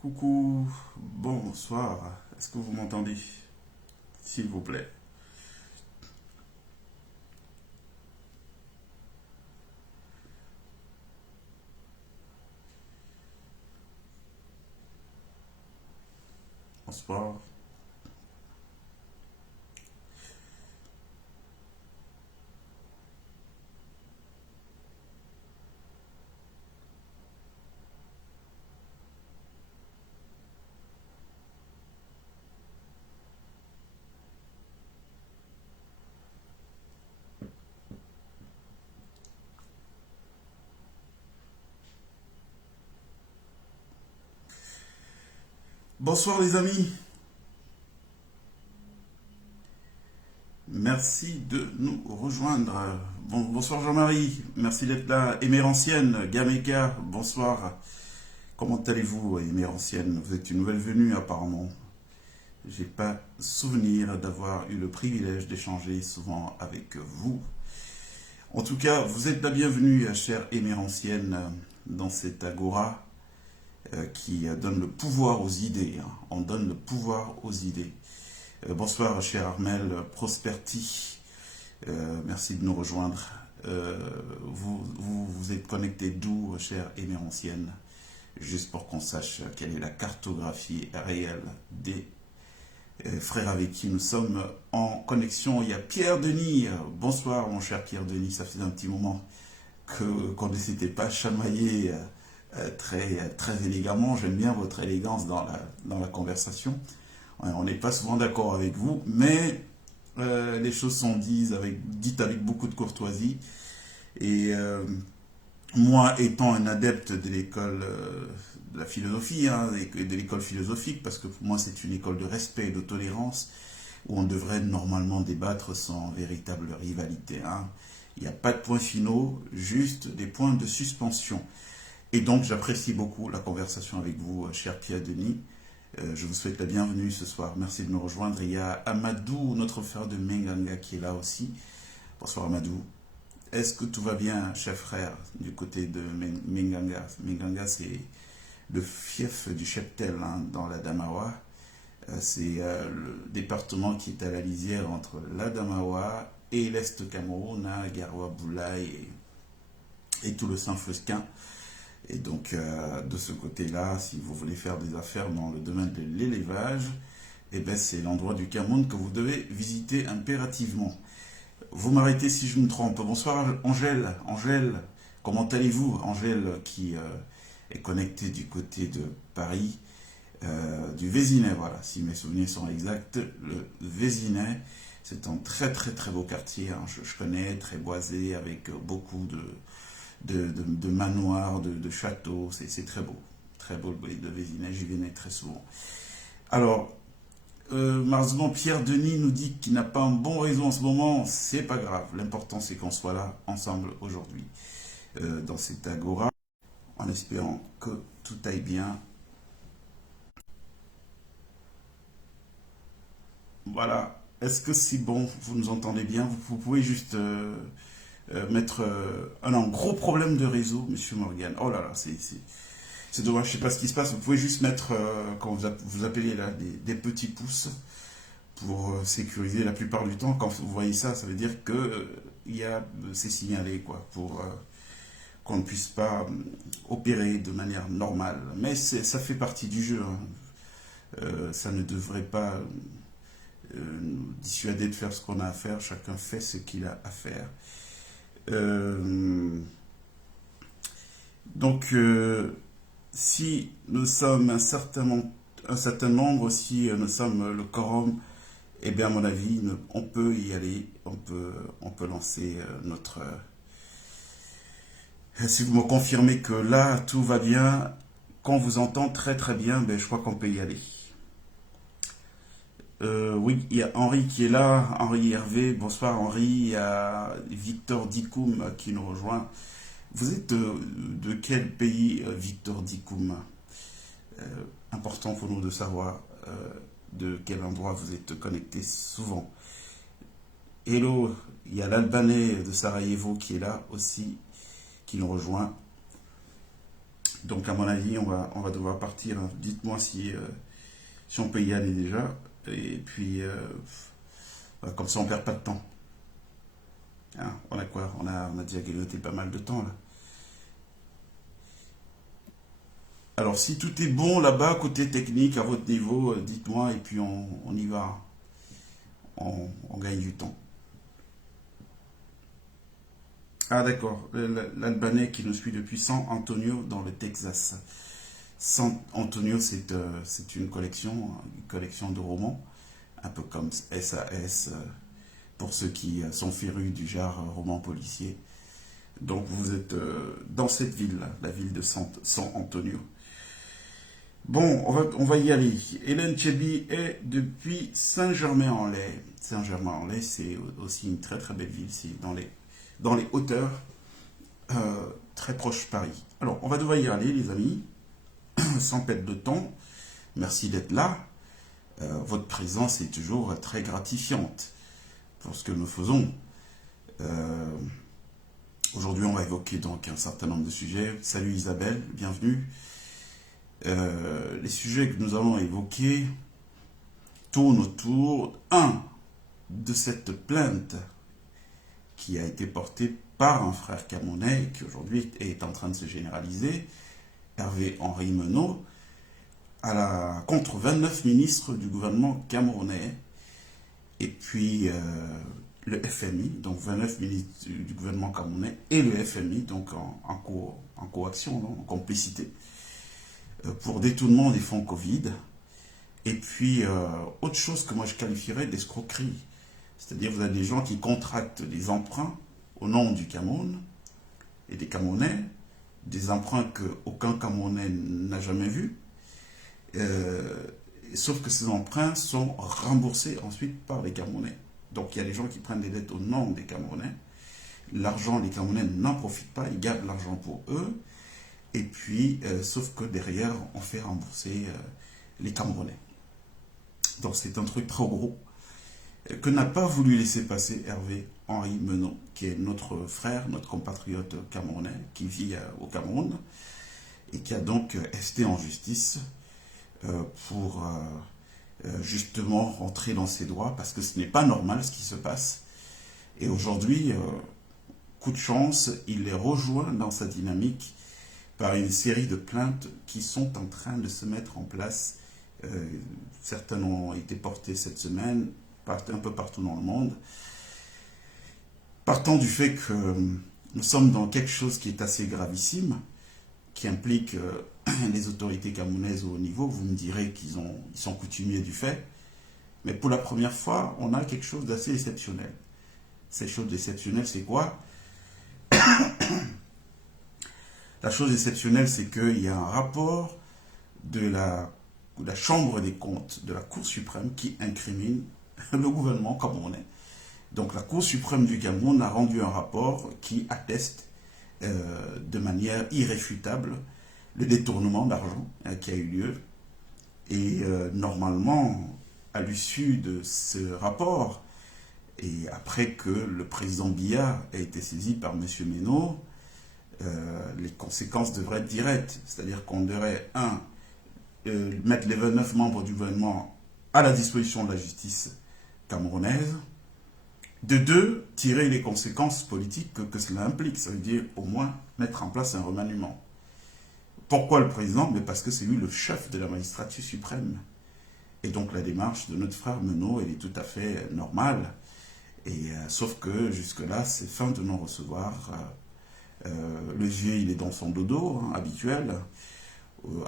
Coucou, bonsoir. Est-ce que vous m'entendez? S'il vous plaît. Bonsoir. Bonsoir les amis. Merci de nous rejoindre. Bonsoir Jean-Marie. Merci d'être là. Émérancienne, Gameka, bonsoir. Comment allez-vous, Émérancienne? Vous êtes une nouvelle venue apparemment. J'ai pas souvenir d'avoir eu le privilège d'échanger souvent avec vous. En tout cas, vous êtes la bienvenue, chère Émérancienne, dans cette agora qui donne le pouvoir aux idées. Hein. On donne le pouvoir aux idées. Bonsoir, cher Armel Prosperti. Merci de nous rejoindre. Vous êtes connecté d'où, chère Émérancienne? Juste pour qu'on sache quelle est la cartographie réelle des frères avec qui nous sommes en connexion. Il y a Pierre Denis. Bonsoir, mon cher Pierre Denis. Ça fait un petit moment qu'on ne s'était pas chamaillé très élégamment. J'aime bien votre élégance dans la conversation. On n'est pas souvent d'accord avec vous, mais les choses sont dites avec beaucoup de courtoisie. Et moi, étant un adepte de l'école de la philosophie, hein, de l'école philosophique, parce que pour moi c'est une école de respect et de tolérance, où on devrait normalement débattre sans véritable rivalité. Hein. Il n'y a pas de points finaux, juste des points de suspension. Et donc j'apprécie beaucoup la conversation avec vous, cher Pierre Denis. Je vous souhaite la bienvenue ce soir. Merci de nous rejoindre. Il y a Amadou, notre frère de Menganga, qui est là aussi. Bonsoir Amadou. Est-ce que tout va bien, cher frère, du côté de Menganga? Menganga, c'est le fief du cheptel hein, dans l'Adamawa. C'est le département qui est à la lisière entre l'Adamawa et l'Est Cameroun, hein, Garoua, Boulaye et tout le Saint-Fosquin. Et donc, de ce côté-là, si vous voulez faire des affaires dans le domaine de l'élevage, eh ben, c'est l'endroit du Cameroun que vous devez visiter impérativement. Vous m'arrêtez si je me trompe. Bonsoir Angèle. Angèle, comment allez-vous? Angèle qui est connectée du côté de Paris, du Vésinet, voilà, si mes souvenirs sont exacts. Le Vésinet, c'est un très très très beau quartier, hein, je connais, très boisé, avec beaucoup de manoirs, de châteaux, c'est très beau le Vésinet, j'y venais très souvent. Alors, malheureusement, Pierre Denis nous dit qu'il n'a pas un bon réseau en ce moment. C'est pas grave. L'important, c'est qu'on soit là ensemble aujourd'hui dans cette agora, en espérant que tout aille bien. Voilà. Est-ce que c'est bon? Vous nous entendez bien? Vous pouvez juste mettre un gros problème de réseau, Monsieur Morgan. Oh là là, c'est dommage. Je sais pas ce qui se passe. Vous pouvez juste mettre, quand vous appelez là, des petits pouces pour sécuriser la plupart du temps. Quand vous voyez ça, ça veut dire que c'est signalé quoi, pour qu'on ne puisse pas opérer de manière normale. Mais ça fait partie du jeu. Hein. Ça ne devrait pas nous dissuader de faire ce qu'on a à faire. Chacun fait ce qu'il a à faire. Euh, donc, si nous sommes un certain nombre, si nous sommes le quorum, eh bien, à mon avis, on peut y aller, on peut lancer notre... si vous me confirmez que là, tout va bien, qu'on vous entend très très bien, ben, je crois qu'on peut y aller. Oui, il y a Henri qui est là, Henri Hervé, bonsoir Henri, il y a Victor Dikoum qui nous rejoint. Vous êtes de quel pays, Victor Dikoum? Euh, Important pour nous de savoir de quel endroit vous êtes connecté souvent. Hello, il y a l'Albanais de Sarajevo qui est là aussi, qui nous rejoint. Donc à mon avis, on va devoir partir. Dites-moi si on peut y aller déjà. Et puis, comme ça, on perd pas de temps. Hein, on a quoi? On a déjà grignoté pas mal de temps là. Alors, si tout est bon là-bas, côté technique, à votre niveau, dites-moi, et puis on y va. On gagne du temps. Ah, d'accord. L'Albanais qui nous suit depuis San Antonio, dans le Texas. San Antonio, c'est une collection de romans, un peu comme SAS, pour ceux qui sont férus du genre roman policier. Donc, vous êtes dans cette ville-là, la ville de San Antonio. Bon, on va y aller. Hélène Chebi est depuis Saint-Germain-en-Laye. Saint-Germain-en-Laye, c'est aussi une très très belle ville. C'est dans les hauteurs, très proche de Paris. Alors, on va devoir y aller, les amis, sans perdre de temps. Merci d'être là. Votre présence est toujours très gratifiante pour ce que nous faisons. Aujourd'hui, on va évoquer donc un certain nombre de sujets. Salut Isabelle, bienvenue. Les sujets que nous allons évoquer tournent autour, de cette plainte qui a été portée par un frère camerounais qui aujourd'hui est en train de se généraliser, Hervé-Henri Menot, contre 29 ministres du gouvernement camerounais, et puis le FMI, donc 29 ministres du gouvernement camerounais, et le FMI, donc en coaction, en complicité, pour détournement des fonds Covid. Et puis, autre chose que moi je qualifierais d'escroquerie. C'est-à-dire, vous avez des gens qui contractent des emprunts au nom du Cameroun et des Camerounais, des emprunts qu'aucun Camerounais n'a jamais vus, sauf que ces emprunts sont remboursés ensuite par les Camerounais. Donc, il y a des gens qui prennent des dettes au nom des Camerounais. L'argent, les Camerounais n'en profitent pas, ils gardent l'argent pour eux. Et puis, sauf que derrière, on fait rembourser les Camerounais. Donc c'est un truc trop gros que n'a pas voulu laisser passer Hervé-Henri Menot, qui est notre frère, notre compatriote camerounais, qui vit au Cameroun, et qui a donc esté en justice pour justement rentrer dans ses droits, parce que ce n'est pas normal ce qui se passe. Et aujourd'hui, coup de chance, il est rejoint dans sa dynamique par une série de plaintes qui sont en train de se mettre en place. Certaines ont été portées cette semaine, un peu partout dans le monde. Partant du fait que nous sommes dans quelque chose qui est assez gravissime, qui implique les autorités camerounaises au haut niveau, vous me direz qu'ils sont coutumiers du fait, mais pour la première fois, on a quelque chose d'assez exceptionnel. Cette chose exceptionnelle, c'est quoi? La chose exceptionnelle, c'est qu'il y a un rapport de la Chambre des comptes de la Cour suprême qui incrimine le gouvernement camerounais. Donc la Cour suprême du Cameroun a rendu un rapport qui atteste de manière irréfutable le détournement d'argent qui a eu lieu. Et normalement, à l'issue de ce rapport, et après que le président Biya a été saisi par M. Menot, les conséquences devraient être directes. C'est-à-dire qu'on devrait, mettre les 29 membres du gouvernement à la disposition de la justice camerounaise. De deux, tirer les conséquences politiques que cela implique. Ça veut dire au moins mettre en place un remaniement. Pourquoi le président? Mais parce que c'est lui le chef de la magistrature suprême. Et donc la démarche de notre frère Menot, elle est tout à fait normale. Et, sauf que jusque-là, c'est fin de non-recevoir. Le vieux, il est dans son dodo, habituel,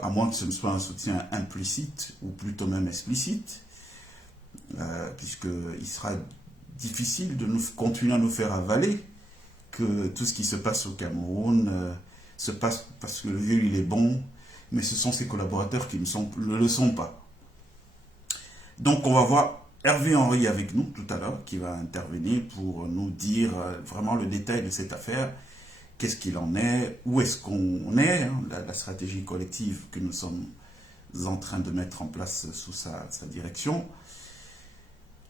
à moins que ce ne soit un soutien implicite, ou plutôt même explicite, puisqu'il sera difficile de nous continuer à nous faire avaler que tout ce qui se passe au Cameroun se passe parce que le vieux, il est bon, mais ce sont ses collaborateurs qui ne le sont pas. Donc on va voir Hervé-Henri avec nous tout à l'heure, qui va intervenir pour nous dire vraiment le détail de cette affaire. Qu'est-ce qu'il en est? Où est-ce qu'on est, la stratégie collective que nous sommes en train de mettre en place sous sa direction.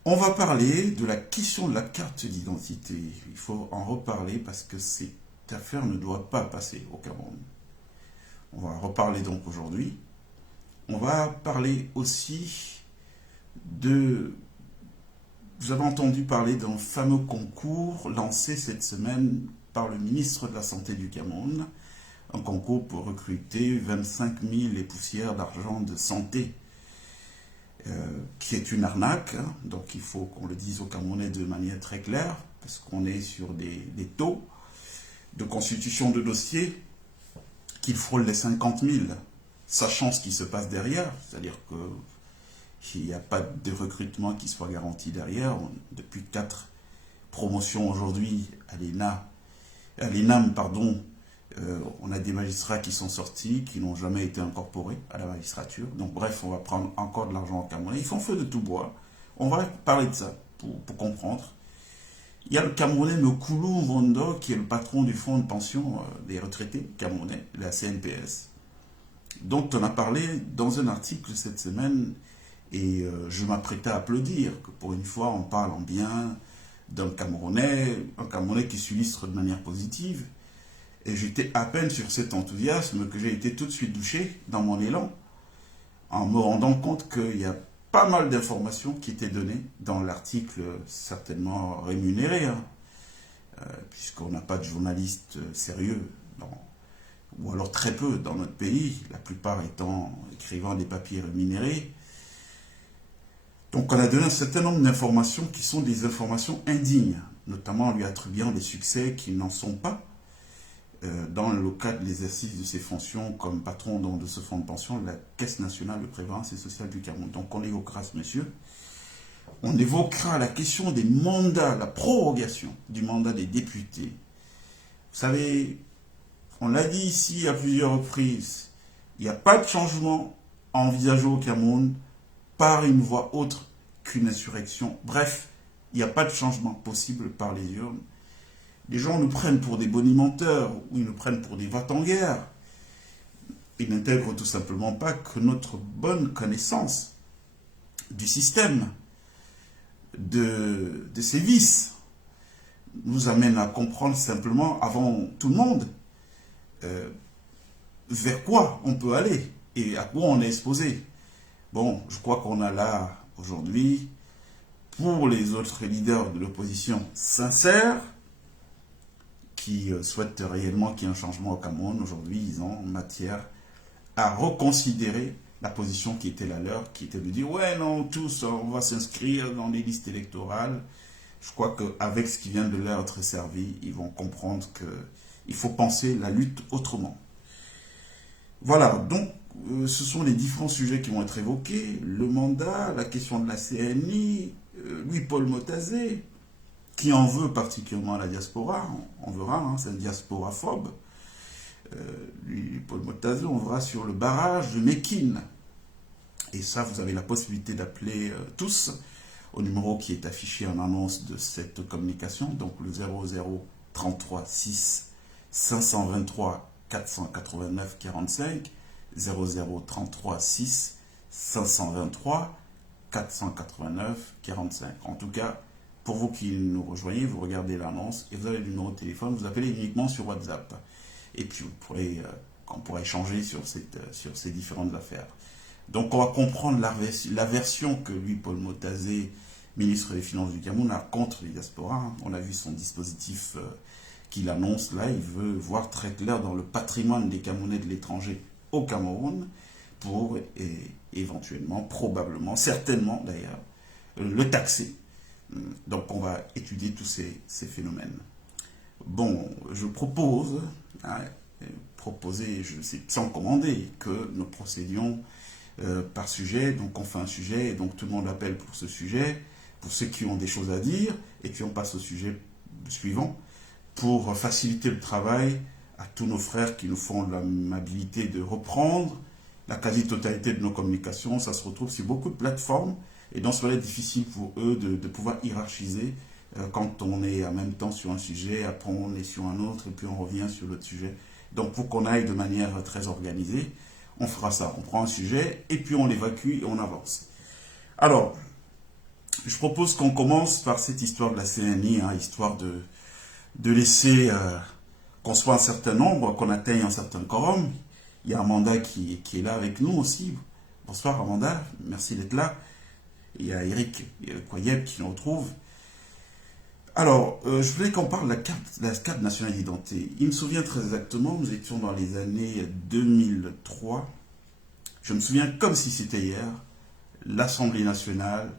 On va parler de la question de la carte d'identité. Il faut en reparler parce que cette affaire ne doit pas passer au Cameroun. On va reparler donc aujourd'hui. On va parler aussi de... Vous avez entendu parler d'un fameux concours lancé cette semaine par le ministre de la Santé du Cameroun. Un concours pour recruter 25 000 et poussières d'argent de santé, qui est une arnaque. Donc il faut qu'on le dise aux Camerounais de manière très claire, parce qu'on est sur des taux de constitution de dossiers qu'il frôle les 50 000, sachant ce qui se passe derrière, c'est-à-dire qu'il n'y a pas de recrutement qui soit garanti derrière. Depuis 4 promotions aujourd'hui à l'ENAM, on a des magistrats qui sont sortis, qui n'ont jamais été incorporés à la magistrature. Donc bref, on va prendre encore de l'argent au Camerounais. Ils font feu de tout bois. On va parler de ça pour comprendre. Il y a le Camerounais Mekulu Vondo, qui est le patron du fonds de pension des retraités camerounais, la CNPS, dont on a parlé dans un article cette semaine, et je m'apprêtais à applaudir que pour une fois on parle en bien d'un Camerounais, un Camerounais qui s'illustre de manière positive. Et j'étais à peine sur cet enthousiasme que j'ai été tout de suite douché dans mon élan, en me rendant compte qu'il y a pas mal d'informations qui étaient données dans l'article, certainement rémunéré, puisqu'on n'a pas de journalistes sérieux, ou alors très peu dans notre pays, la plupart écrivant des papiers rémunérés. Donc on a donné un certain nombre d'informations qui sont des informations indignes, notamment en lui attribuant des succès qui n'en sont pas, dans le cadre de l'exercice de ses fonctions comme patron de ce fonds de pension de la Caisse nationale de prévoyance et sociale du Cameroun. Donc on évoquera ce monsieur. On évoquera la question des mandats, la prorogation du mandat des députés. Vous savez, on l'a dit ici à plusieurs reprises, il n'y a pas de changement envisagé au Cameroun par une voie autre qu'une insurrection. Bref, il n'y a pas de changement possible par les urnes. Les gens nous prennent pour des bonimenteurs ou ils nous prennent pour des va-t-en-guerre. Ils n'intègrent tout simplement pas que notre bonne connaissance du système, de ses vices, nous amène à comprendre simplement, avant tout le monde, vers quoi on peut aller et à quoi on est exposé. Bon, je crois qu'on a là, aujourd'hui, pour les autres leaders de l'opposition sincère, qui souhaitent réellement qu'il y ait un changement au Cameroun. Aujourd'hui, ils ont matière à reconsidérer la position qui était la leur, qui était de dire « ouais, non, tous, on va s'inscrire dans les listes électorales ». Je crois qu'avec ce qui vient de leur être servi, ils vont comprendre qu'il faut penser la lutte autrement. Voilà, donc ce sont les différents sujets qui vont être évoqués. Le mandat, la question de la CNI, Louis-Paul Motazé, qui en veut particulièrement à la diaspora, on verra, c'est un diasporaphobe. Paul Motazé, on verra sur le barrage de Mekine. Et ça, vous avez la possibilité d'appeler tous au numéro qui est affiché en annonce de cette communication, donc le 00 33 6 523 489 45, 00 33 6 523 489 45. En tout cas, pour vous qui nous rejoignez, vous regardez l'annonce et vous avez le numéro de téléphone, vous appelez uniquement sur WhatsApp. Et puis on pourra échanger sur ces différentes affaires. Donc on va comprendre la version que lui, Paul Motazé, ministre des Finances du Cameroun, a contre les diasporas. On a vu son dispositif qu'il annonce là. Il veut voir très clair dans le patrimoine des Camerounais de l'étranger au Cameroun pour éventuellement, probablement, certainement d'ailleurs, le taxer. Donc on va étudier tous ces phénomènes. Bon, je propose, sans commander, que nous procédions par sujet. Donc on fait un sujet et donc tout le monde appelle pour ce sujet, pour ceux qui ont des choses à dire, et puis on passe au sujet suivant pour faciliter le travail à tous nos frères qui nous font l'amabilité de reprendre la quasi-totalité de nos communications. Ça se retrouve sur beaucoup de plateformes et donc cela est difficile pour eux de pouvoir hiérarchiser quand on est en même temps sur un sujet, après on est sur un autre et puis on revient sur l'autre sujet. Donc pour qu'on aille de manière très organisée, on fera ça. On prend un sujet et puis on l'évacue et on avance. Alors, je propose qu'on commence par cette histoire de la CNI, histoire de laisser qu'on soit un certain nombre, qu'on atteigne un certain quorum. Il y a Amanda qui est là avec nous aussi. Bonsoir Amanda, merci d'être là. Il y a Eric Koyeb qui nous retrouve. Alors, je voulais qu'on parle de la carte nationale d'identité. Il me souvient très exactement, nous étions dans les années 2003. Je me souviens comme si c'était hier. L'Assemblée nationale,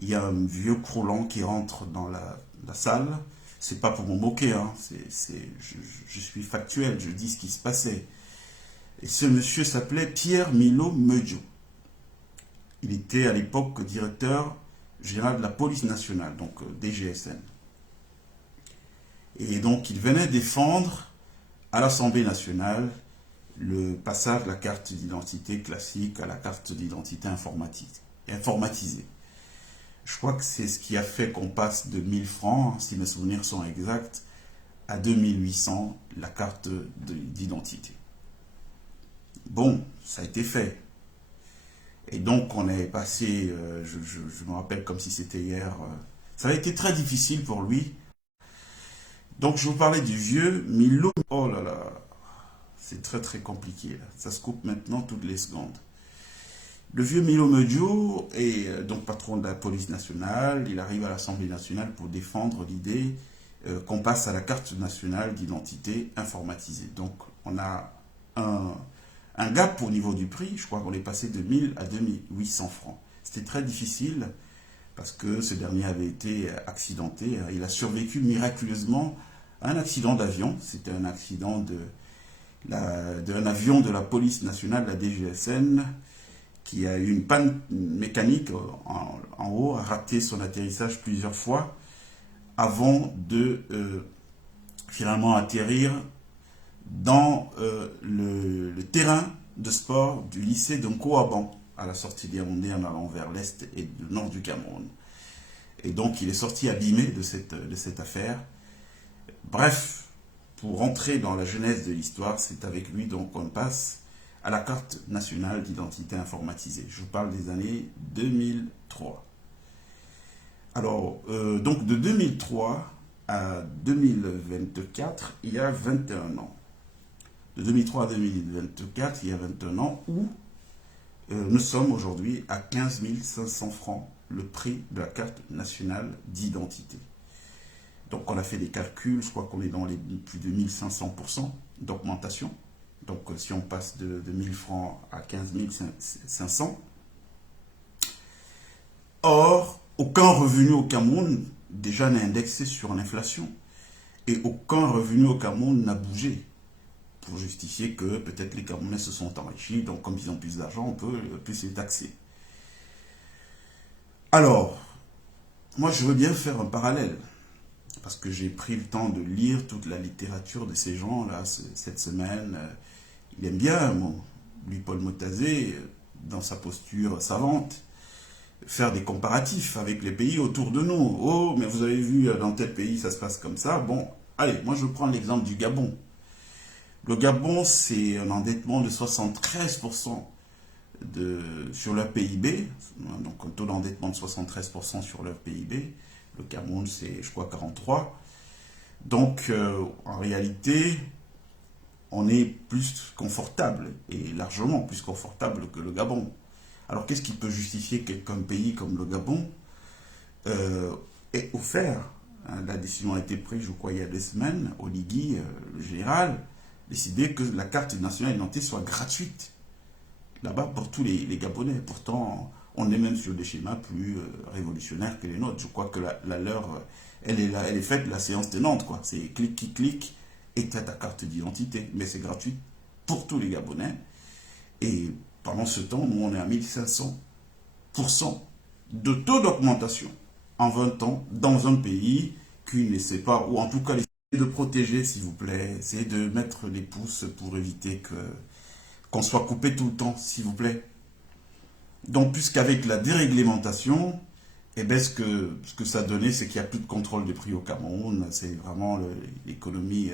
il y a un vieux croulant qui rentre dans la salle. C'est pas pour me moquer, hein. Je suis factuel, je dis ce qui se passait. Et ce monsieur s'appelait Pierre Milo Meudjo. Il était à l'époque directeur général de la police nationale, donc DGSN. Et donc il venait défendre à l'Assemblée nationale le passage de la carte d'identité classique à la carte d'identité informatisée. Je crois que c'est ce qui a fait qu'on passe de 1000 francs, si mes souvenirs sont exacts, à 2800 la carte d'identité. Bon, ça a été fait. Et donc on est passé, je me rappelle comme si c'était hier, ça a été très difficile pour lui. Donc je vous parlais du vieux Milo. Oh là là, c'est très très compliqué là. Ça se coupe maintenant toutes les secondes. Le vieux Milo Meudjo est donc patron de la police nationale. Il arrive à l'Assemblée nationale pour défendre l'idée qu'on passe à la carte nationale d'identité informatisée. Donc on a un gap au niveau du prix. Je crois qu'on est passé de 1000 à 2800 francs. C'était très difficile parce que ce dernier avait été accidenté. Il a survécu miraculeusement à un accident d'avion. C'était un accident d'un avion de la police nationale, la DGSN, qui a eu une panne mécanique en haut, a raté son atterrissage plusieurs fois avant de finalement atterrir dans le terrain de sport du lycée de Nkoaban, à la sortie d'Yaoundé en allant vers l'est et le nord du Cameroun. Et donc il est sorti abîmé de cette affaire. Bref, pour rentrer dans la genèse de l'histoire, c'est avec lui donc qu'on passe à la carte nationale d'identité informatisée. Je vous parle des années 2003. Alors, donc de 2003 à 2024, il y a 21 ans. De 2003 à 2024, il y a 21 ans, où nous sommes aujourd'hui à 15 500 francs, le prix de la carte nationale d'identité. Donc on a fait des calculs, je crois qu'on est dans les plus de 1500% d'augmentation. Donc si on passe de 1000 francs à 15 500. Or, aucun revenu au Cameroun déjà n'est indexé sur l'inflation. Et aucun revenu au Cameroun n'a bougé. Pour justifier que peut-être les Camerounais se sont enrichis, donc comme ils ont plus d'argent, on peut plus les taxer. Alors, moi je veux bien faire un parallèle, parce que j'ai pris le temps de lire toute la littérature de ces gens-là cette semaine. Il aime bien, lui Paul Motazé, dans sa posture savante, faire des comparatifs avec les pays autour de nous. Oh, mais vous avez vu, dans tel pays, ça se passe comme ça. Bon, allez, moi je prends l'exemple du Gabon. Le Gabon, c'est un endettement de 73% sur leur PIB, donc un taux d'endettement de 73% sur leur PIB. Le Cameroun, c'est, je crois, 43%. Donc, en réalité, on est plus confortable, et largement plus confortable que le Gabon. Alors, qu'est-ce qui peut justifier qu'un pays comme le Gabon ait offert, hein, la décision a été prise, je crois, il y a 2 semaines, au Ligui, le général, décider que la carte nationale d'identité soit gratuite là-bas pour tous les Gabonais. Pourtant, on est même sur des schémas plus révolutionnaires que les nôtres. Je crois que la leur, elle est faite la séance tenante, quoi. C'est clic, et tu as ta carte d'identité. Mais c'est gratuit pour tous les Gabonais. Et pendant ce temps, nous, on est à 1500% de taux d'augmentation en 20 ans dans un pays qui ne sait pas, ou en tout cas, de protéger, s'il vous plaît. Essayez de mettre les pouces pour éviter qu'on soit coupé tout le temps, s'il vous plaît. Donc, puisqu'avec la déréglementation, eh ben, ce que ça donnait, c'est qu'il n'y a plus de contrôle des prix au Cameroun. C'est vraiment l'économie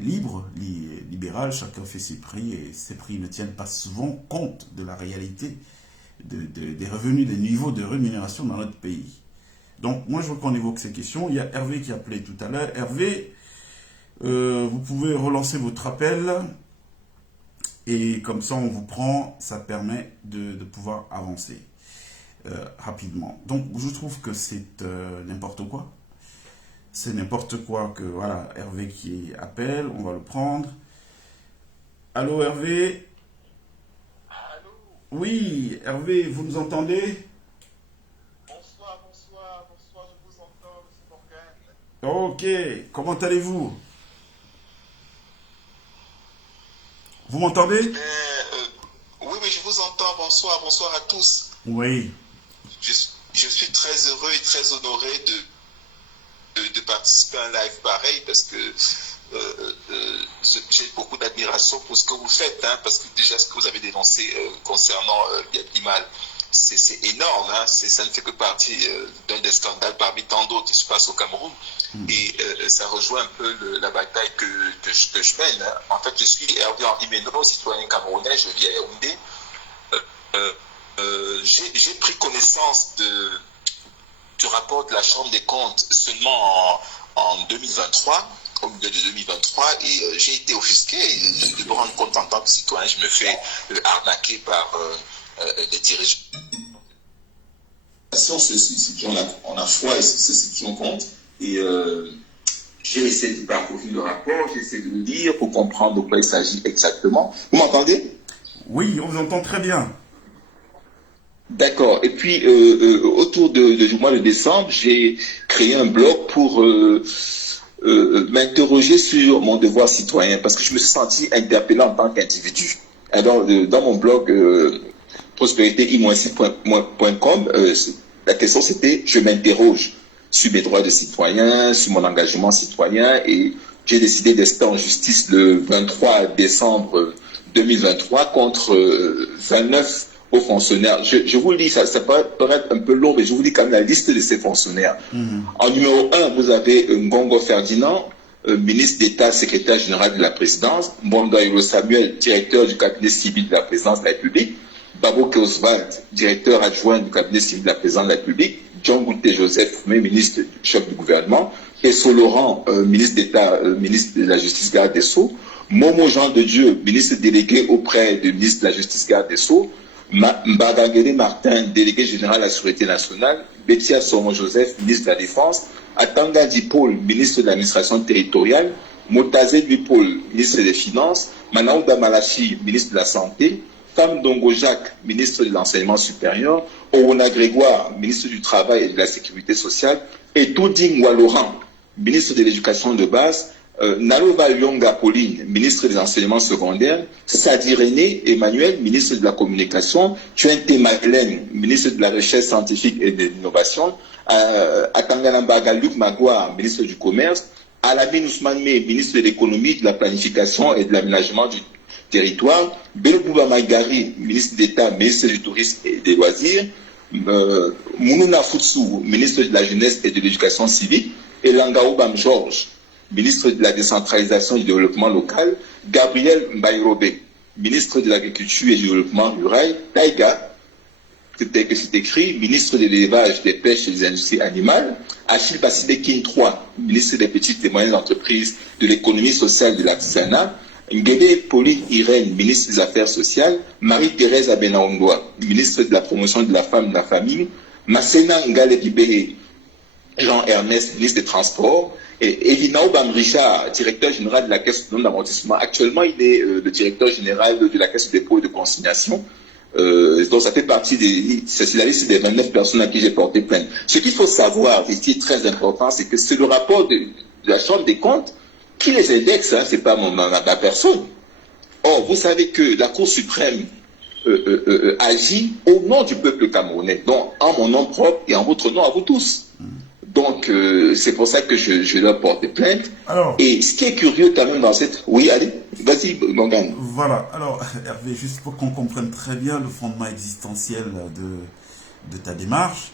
libre, libérale. Chacun fait ses prix et ces prix ne tiennent pas souvent compte de la réalité des revenus, des niveaux de rémunération dans notre pays. Donc, moi, je veux qu'on évoque ces questions. Il y a Hervé qui a appelé tout à l'heure. Hervé, vous pouvez relancer votre appel. Et comme ça, on vous prend, ça permet de pouvoir avancer rapidement. Donc, je trouve que c'est n'importe quoi. C'est n'importe quoi que, voilà, Hervé qui appelle, on va le prendre. Allô, Hervé? Allô, Oui, Hervé, vous nous entendez? bonsoir, bonsoir, bonsoir, je vous entends, monsieur Morgan. Ok, comment allez-vous? Vous m'entendez? Oui, oui, je vous entends, bonsoir, bonsoir à tous. Oui. Je, je suis très heureux et très honoré de participer à un live pareil parce que j'ai beaucoup d'admiration pour ce que vous faites, hein, parce que déjà ce que vous avez dénoncé concernant Biabimal, c'est énorme, hein, ça ne fait que partie d'un des scandales parmi tant d'autres qui se passent au Cameroun. Et ça rejoint un peu la bataille que je mène, hein. En fait, je suis Hervé Henri Meno, citoyen camerounais, je vis à Yaoundé. Euh, j'ai pris connaissance du rapport de la Chambre des comptes seulement en 2023, au milieu de 2023, et j'ai été offusqué de me rendre compte en tant que citoyen, je me fais arnaquer par des dirigeants. C'est ce qui on a foi et c'est ce qui on compte. Et j'ai essayé de parcourir le rapport, j'ai essayé de le lire pour comprendre de quoi il s'agit exactement. Vous m'entendez? Oui, on vous entend très bien. D'accord. Et puis, autour du mois de décembre, j'ai créé un blog pour m'interroger sur mon devoir citoyen, parce que je me suis senti interpellé en tant qu'individu. Alors, dans mon blog prospérité-i-com, la question c'était, je m'interroge sur mes droits de citoyen, sur mon engagement citoyen, et j'ai décidé d'ester en justice le 23 décembre 2023 contre 29 aux fonctionnaires. Je vous le dis, ça peut paraître un peu long, mais je vous dis quand même la liste de ces fonctionnaires. En numéro 1, vous avez Ngongo Ferdinand, ministre d'État, secrétaire général de la présidence, Mbondoairo Samuel, directeur du cabinet civil de la présidence de la République, Babo Oswald, directeur adjoint du cabinet civil de la présidence de la République, John Gouté Joseph, premier ministre, chef du gouvernement, Esso Laurent, ministre d'État, ministre de la Justice, garde des Sceaux, Momo Jean de Dieu, ministre délégué auprès du ministre de la Justice, garde des Sceaux, Mbagangele Martin, délégué général à la Sécurité nationale, Bettia Somo Joseph, ministre de la Défense, Atanga Dipol, ministre de l'Administration territoriale, Motaze Dupol, ministre des Finances, Manaouda Malachi, ministre de la Santé, Fam Dongo Jacques, ministre de l'Enseignement supérieur, Owona Grégoire, ministre du Travail et de la Sécurité sociale, et Touding Waloran, ministre de l'Éducation de base, Nalova Yonga Pauline, ministre des Enseignements secondaires, Sadi René Emmanuel, ministre de la Communication, Tuente Madeleine, ministre de la Recherche scientifique et de l'Innovation, Atanganambaga Luc Magua, ministre du Commerce, Alamine Ousmane Mey, ministre de l'Économie, de la Planification et de l'Aménagement du territoire, Belbouba Maïgari, ministre d'État, ministre du Tourisme et des Loisirs, Mounouna Foutsou, ministre de la Jeunesse et de l'Éducation civique, et Langaoubam Georges, ministre de la Décentralisation et du Développement local, Gabriel Mbaïrobe, ministre de l'Agriculture et du Développement rural, Taïga, tel que c'est écrit, ministre de l'Élevage, des Pêches et des Industries animales, Achille Basile King III, ministre des Petites et Moyennes Entreprises, de l'Économie sociale de l'Artisanat, Ngebe Pauline Irène, ministre des Affaires sociales, Marie-Thérèse Abenaondoa, ministre de la Promotion de la Femme et de la Famille, Masséna Ngale Bibé, Jean-Ernest, ministre des Transports, et Elina Obam Richard, directeur général de la Caisse de d'amortissement. Actuellement, il est le directeur général de la Caisse de dépôt et de consignation. Donc, ça fait partie c'est la liste des 29 personnes à qui j'ai porté plainte. Ce qu'il faut savoir, et qui est très important, c'est que c'est le rapport de la Chambre des comptes qui les indexe, hein, c'est pas ma personne. Or, vous savez que la Cour suprême agit au nom du peuple camerounais, donc en mon nom propre et en votre nom à vous tous. Donc, c'est pour ça que je leur porte plainte. Alors, et ce qui est curieux quand même dans cette... Oui, allez, vas-y, Morgan. voilà. Alors, Hervé, juste pour qu'on comprenne très bien le fondement existentiel de ta démarche.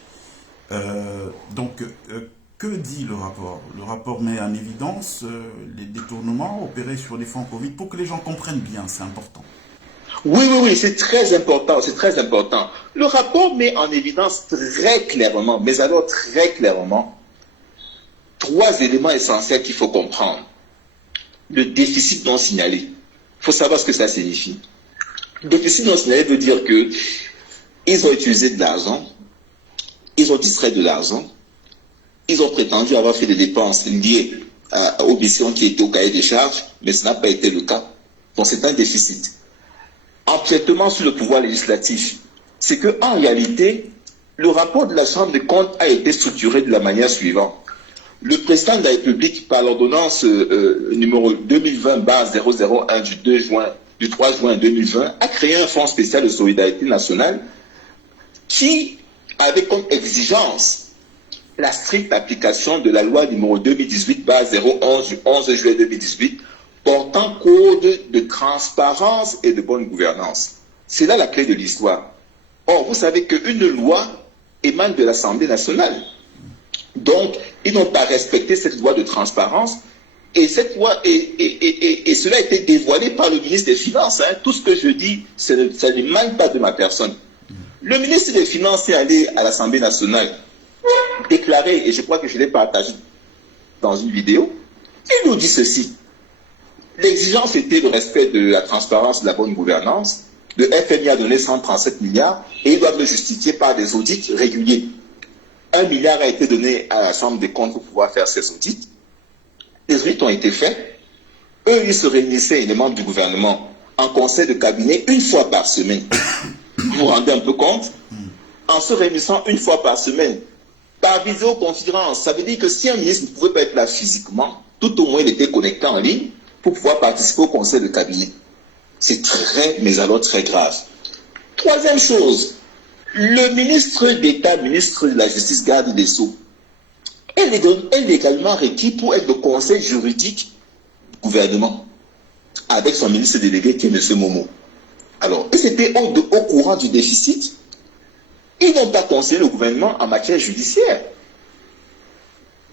Que dit le rapport? Le rapport met en évidence les détournements opérés sur les fonds Covid pour que les gens comprennent bien, c'est important. Oui, c'est très important, c'est très important. Le rapport met en évidence très clairement, mais alors très clairement, trois éléments essentiels qu'il faut comprendre. Le déficit non signalé. Il faut savoir ce que ça signifie. Déficit national veut dire que ils ont utilisé de l'argent, ils ont distrait de l'argent, ils ont prétendu avoir fait des dépenses liées aux missions qui étaient au cahier des charges, mais ce n'a pas été le cas. Donc c'est un déficit. Empiètement sur le pouvoir législatif, c'est qu'en réalité, le rapport de la Chambre des comptes a été structuré de la manière suivante. Le président de la République, par l'ordonnance numéro 2020-001 du 3 juin 2020, a créé un fonds spécial de solidarité nationale qui avait comme exigence la stricte application de la loi numéro 2018-011 du 11 juillet 2018 portant code de transparence et de bonne gouvernance. C'est là la clé de l'histoire. Or, vous savez qu'une loi émane de l'Assemblée nationale. Donc, ils n'ont pas respecté cette loi de transparence et cette loi et cela a été dévoilé par le ministre des Finances. Hein. Tout ce que je dis, ça n'émane pas de ma personne. Le ministre des Finances est allé à l'Assemblée nationale déclarer, et je crois que je l'ai partagé dans une vidéo, il nous dit ceci. L'exigence était le respect de la transparence et de la bonne gouvernance. Le FMI a donné 137 milliards et ils doivent le justifier par des audits réguliers. 1 milliard a été donné à la Chambre des comptes pour pouvoir faire ces audits. Les audits ont été faits. Eux, ils se réunissaient, les membres du gouvernement, en conseil de cabinet une fois par semaine. Vous vous rendez un peu compte? En se réunissant une fois par semaine, par visioconférence, ça veut dire que si un ministre ne pouvait pas être là physiquement, tout au moins il était connecté en ligne pour pouvoir participer au conseil de cabinet. C'est très, mais alors très grave. Troisième chose, le ministre d'État, ministre de la Justice, garde des Sceaux, est légalement requis pour être le conseil juridique du gouvernement, avec son ministre délégué qui est M. Momo. Alors, ils étaient au courant du déficit. Ils n'ont pas conseillé le gouvernement en matière judiciaire.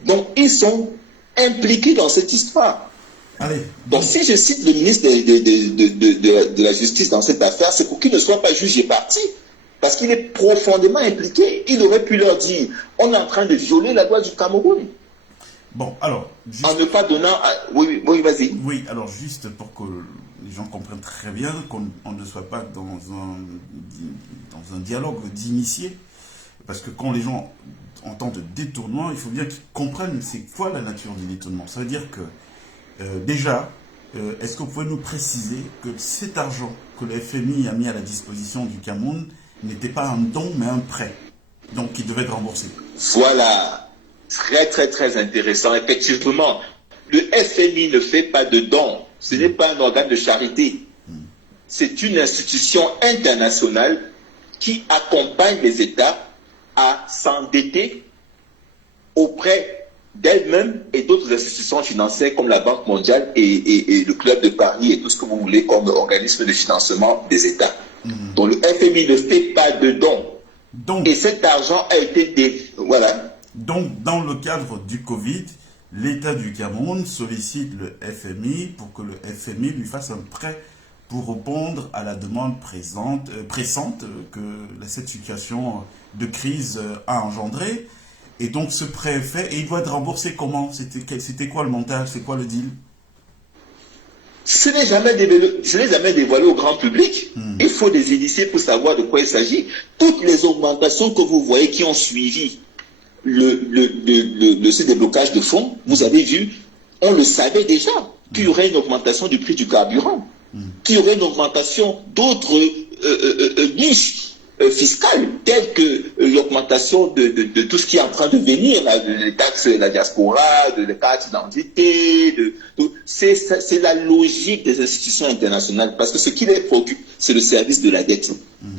Donc, ils sont impliqués dans cette histoire. Allez. Donc, si je cite le ministre de la Justice dans cette affaire, c'est pour qu'il ne soit pas jugé parti. Parce qu'il est profondément impliqué. Il aurait pu leur dire, on est en train de violer la loi du Cameroun. Bon, alors... Juste... En ne pas donnant... Oui, vas-y. Oui, alors juste pour que les gens comprennent très bien qu'on ne soit pas dans un dialogue d'initiés, parce que quand les gens entendent détournement, il faut bien qu'ils comprennent c'est quoi la nature du détournement. Ça veut dire que, déjà, est-ce que vous pouvez nous préciser que cet argent que le FMI a mis à la disposition du Cameroun n'était pas un don, mais un prêt, donc qui devait être remboursé? Voilà. Très, très, très intéressant. Effectivement, le FMI ne fait pas de dons. Ce n'est pas un organe de charité. C'est une institution internationale qui accompagne les États à s'endetter auprès d'elle-même et d'autres institutions financières comme la Banque mondiale et le Club de Paris et tout ce que vous voulez comme organisme de financement des États. Donc le FMI ne fait pas de dons. Et cet argent a été... Voilà. Donc, dans le cadre du Covid, l'État du Cameroun sollicite le FMI pour que le FMI lui fasse un prêt pour répondre à la demande pressante que cette situation de crise a engendré. Et donc, ce prêt est fait et il doit être remboursé comment? C'était quoi le montage? C'est quoi le deal? Je n'ai jamais dévoilé au grand public. Il faut des initiés pour savoir de quoi il s'agit. Toutes les augmentations que vous voyez qui ont suivi ce déblocage de fonds, vous avez vu, on le savait déjà, qu'il y aurait une augmentation du prix du carburant, qu'il y aurait une augmentation d'autres niches fiscales, telles que l'augmentation de tout ce qui est en train de venir, les taxes de la diaspora, les cartes d'identité, c'est la logique des institutions internationales, parce que ce qui les préoccupe, c'est le service de la dette.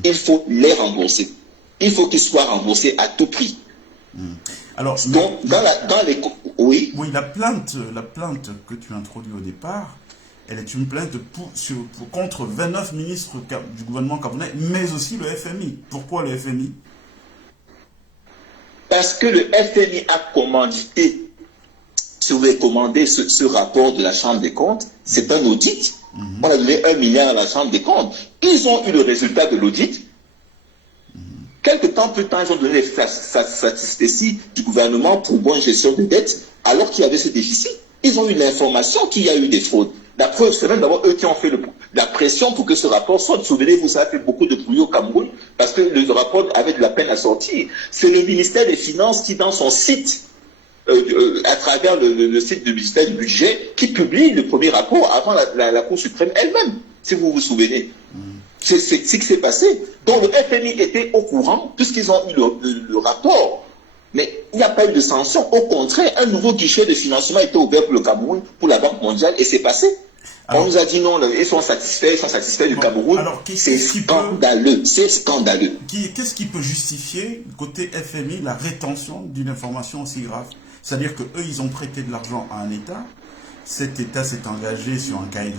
Il faut les rembourser. Il faut qu'ils soient remboursés à tout prix. Alors, donc, oui, la plainte que tu introduis au départ, elle est une plainte contre 29 ministres du gouvernement camerounais, mais aussi le FMI. Pourquoi le FMI? Parce que le FMI a commandité, commandé ce rapport de la Chambre des comptes. C'est un audit. On a donné 1 milliard à la Chambre des comptes. Ils ont eu le résultat de l'audit. Quelque temps plus tard, ils ont donné les statistiques du gouvernement pour bonne gestion de dette, alors qu'il y avait ce déficit. Ils ont eu l'information qu'il y a eu des fraudes. La preuve, c'est même d'abord eux qui ont fait la pression pour que ce rapport sorte. Souvenez-vous, ça a fait beaucoup de bruit au Cameroun parce que le rapport avait de la peine à sortir. C'est le ministère des Finances qui, dans son site, à travers le site du ministère du Budget, qui publie le premier rapport avant la Cour suprême elle-même, si vous vous souvenez. C'est ce qui s'est passé. Donc le FMI était au courant, puisqu'ils ont eu le rapport. Mais il n'y a pas eu de sanction. Au contraire, un nouveau guichet de financement était ouvert pour le Cameroun, pour la Banque mondiale, et c'est passé. Alors, on nous a dit non, ils sont satisfaits du Cameroun. C'est scandaleux, c'est scandaleux. Qu'est-ce qui peut justifier, côté FMI, la rétention d'une information aussi grave? C'est-à-dire qu'eux, ils ont prêté de l'argent à un État, cet État s'est engagé sur un cahier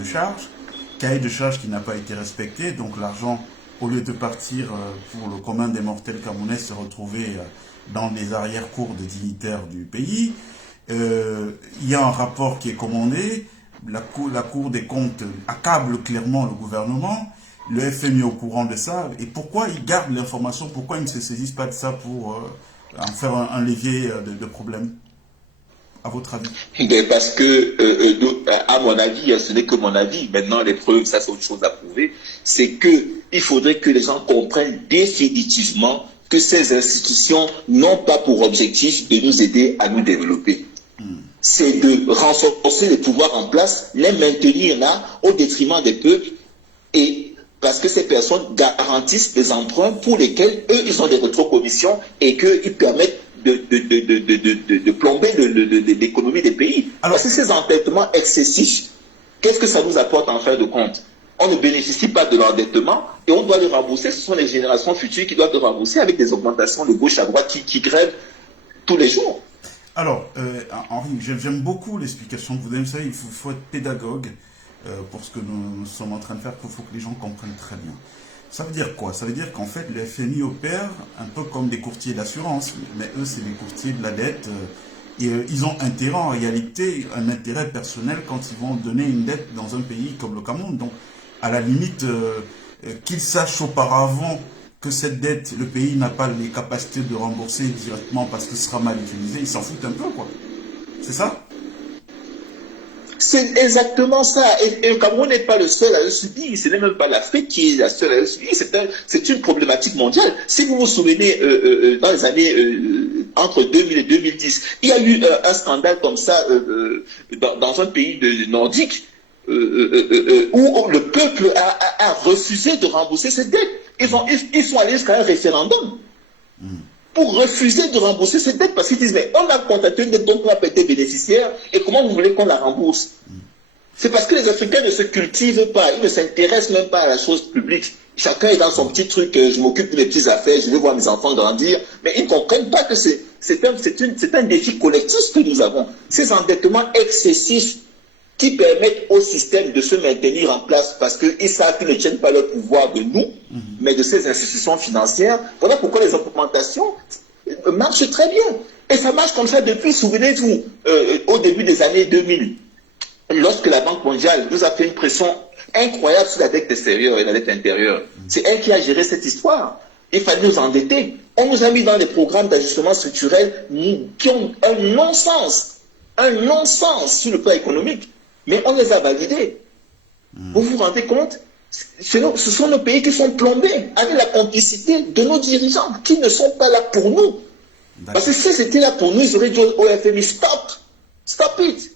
de charge qui n'a pas été respecté, donc l'argent, au lieu de partir pour le commun des mortels camerounais, se retrouver dans les arrière-cours des dignitaires du pays. Il y a un rapport qui est commandé, la Cour des comptes accable clairement le gouvernement, le FMI est au courant de ça, et pourquoi ils gardent l'information, pourquoi ils ne se saisissent pas de ça pour en faire un levier de problème, à votre avis? Parce que, à mon avis, ce n'est que mon avis, maintenant les preuves, ça c'est autre chose à prouver, c'est qu'il faudrait que les gens comprennent définitivement que ces institutions n'ont pas pour objectif de nous aider à nous développer. C'est de renforcer les pouvoirs en place, les maintenir là au détriment des peuples, et parce que ces personnes garantissent des emprunts pour lesquels eux ils ont des rétrocommissions et qu'ils permettent de plomber l'économie des pays. Alors, parce que ces endettements excessifs, qu'est-ce que ça nous apporte en fin de compte? On ne bénéficie pas de l'endettement et on doit le rembourser. Ce sont les générations futures qui doivent le rembourser avec des augmentations de gauche à droite qui grèvent tous les jours. Alors, Henri, j'aime beaucoup l'explication que vous avez. Vous savez, il faut être pédagogue pour ce que nous sommes en train de faire. Il faut que les gens comprennent très bien. Ça veut dire quoi? Ça veut dire qu'en fait, le FMI opère un peu comme des courtiers d'assurance, mais eux, c'est des courtiers de la dette. Et, ils ont intérêt, en réalité, un intérêt personnel quand ils vont donner une dette dans un pays comme le Cameroun. Donc, à la limite, qu'ils sachent auparavant que cette dette, le pays n'a pas les capacités de rembourser directement parce que ce sera mal utilisé, ils s'en foutent un peu, quoi. C'est ça? C'est exactement ça. Et le Cameroun n'est pas le seul à le subir. Ce n'est même pas l'Afrique qui est la seule à le subir. C'est une problématique mondiale. Si vous vous souvenez, dans les années entre 2000 et 2010, il y a eu un scandale comme ça dans un pays nordique où le peuple a refusé de rembourser cette dette. Ils sont allés jusqu'à un référendum pour refuser de rembourser cette dette parce qu'ils disent mais on a contracté une dette dont on n'a pas été bénéficiaire et comment vous voulez qu'on la rembourse? C'est parce que les Africains ne se cultivent pas, ils ne s'intéressent même pas à la chose publique. Chacun est dans son petit truc, je m'occupe des petites affaires, je vais voir mes enfants grandir, mais ils ne comprennent pas que c'est un défi collectif que nous avons. Ces endettements excessifs qui permettent au système de se maintenir en place parce qu'ils savent qu'ils ne tiennent pas leur pouvoir de nous, mais de ces institutions financières. Voilà pourquoi les augmentations marchent très bien. Et ça marche comme ça depuis, souvenez-vous, au début des années 2000, lorsque la Banque mondiale nous a fait une pression incroyable sur la dette extérieure et la dette intérieure. C'est elle qui a géré cette histoire. Il fallait nous endetter. On nous a mis dans des programmes d'ajustement structurel qui ont un non-sens sur le plan économique. Mais on les a validés. Vous vous rendez compte? Ce sont nos pays qui sont plombés avec la complicité de nos dirigeants qui ne sont pas là pour nous. Parce que si c'était là pour nous, ils auraient dit au FMI, stop it.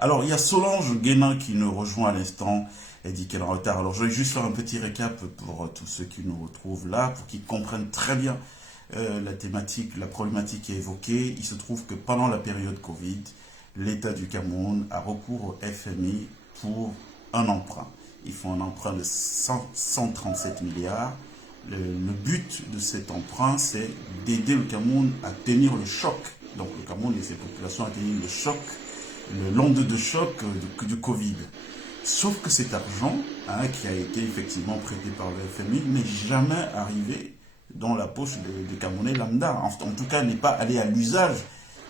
Alors, il y a Solange Guénin qui nous rejoint à l'instant. Elle dit qu'elle est en retard. Alors, je vais juste faire un petit récap pour tous ceux qui nous retrouvent là, pour qu'ils comprennent très bien la thématique, la problématique qui est évoquée. Il se trouve que pendant la période Covid, l'État du Cameroun a recours au FMI pour un emprunt. Ils font un emprunt de 137 milliards. Le but de cet emprunt, c'est d'aider le Cameroun à tenir le choc. Donc le Cameroun et ses populations à tenir le choc, l'onde de choc du Covid. Sauf que cet argent, qui a été effectivement prêté par le FMI, n'est jamais arrivé dans la poche des Camerounais lambda. En tout cas, n'est pas allé à l'usage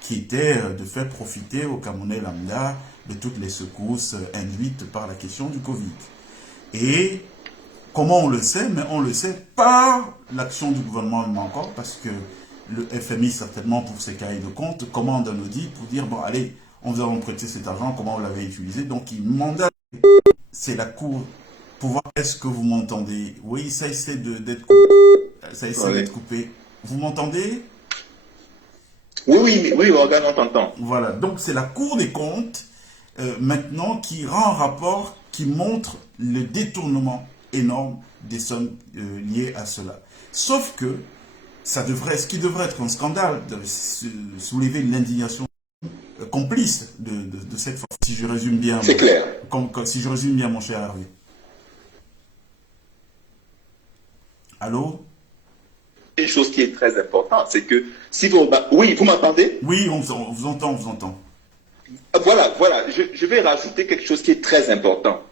qui était de faire profiter aux Camerounais lambda de toutes les secousses induites par la question du Covid. Et comment on le sait? Mais on le sait par l'action du gouvernement encore, parce que le FMI, certainement pour ses cahiers de compte, commande un audit pour dire, bon allez, on vous a prêté cet argent, comment on l'avait utilisé. Donc il mandate C'est la Cour pour voir est-ce que vous m'entendez. Oui, ça essaie d'être coupé. Ça essaie Oui, d'être coupé. Vous m'entendez? oui, Morgan, on t'entend. Voilà. Donc c'est la Cour des comptes maintenant qui rend un rapport qui montre le détournement énorme des sommes liées à cela. Sauf que ce qui devrait être un scandale, devrait soulever l'indignation complice de cette force, si je résume bien, C'est clair. si je résume bien mon cher Hervé. Allô? Une chose qui est très importante, c'est que si vous... Oui, vous m'entendez? Oui, on vous entend, on vous entend. Voilà, je vais rajouter quelque chose qui est très important.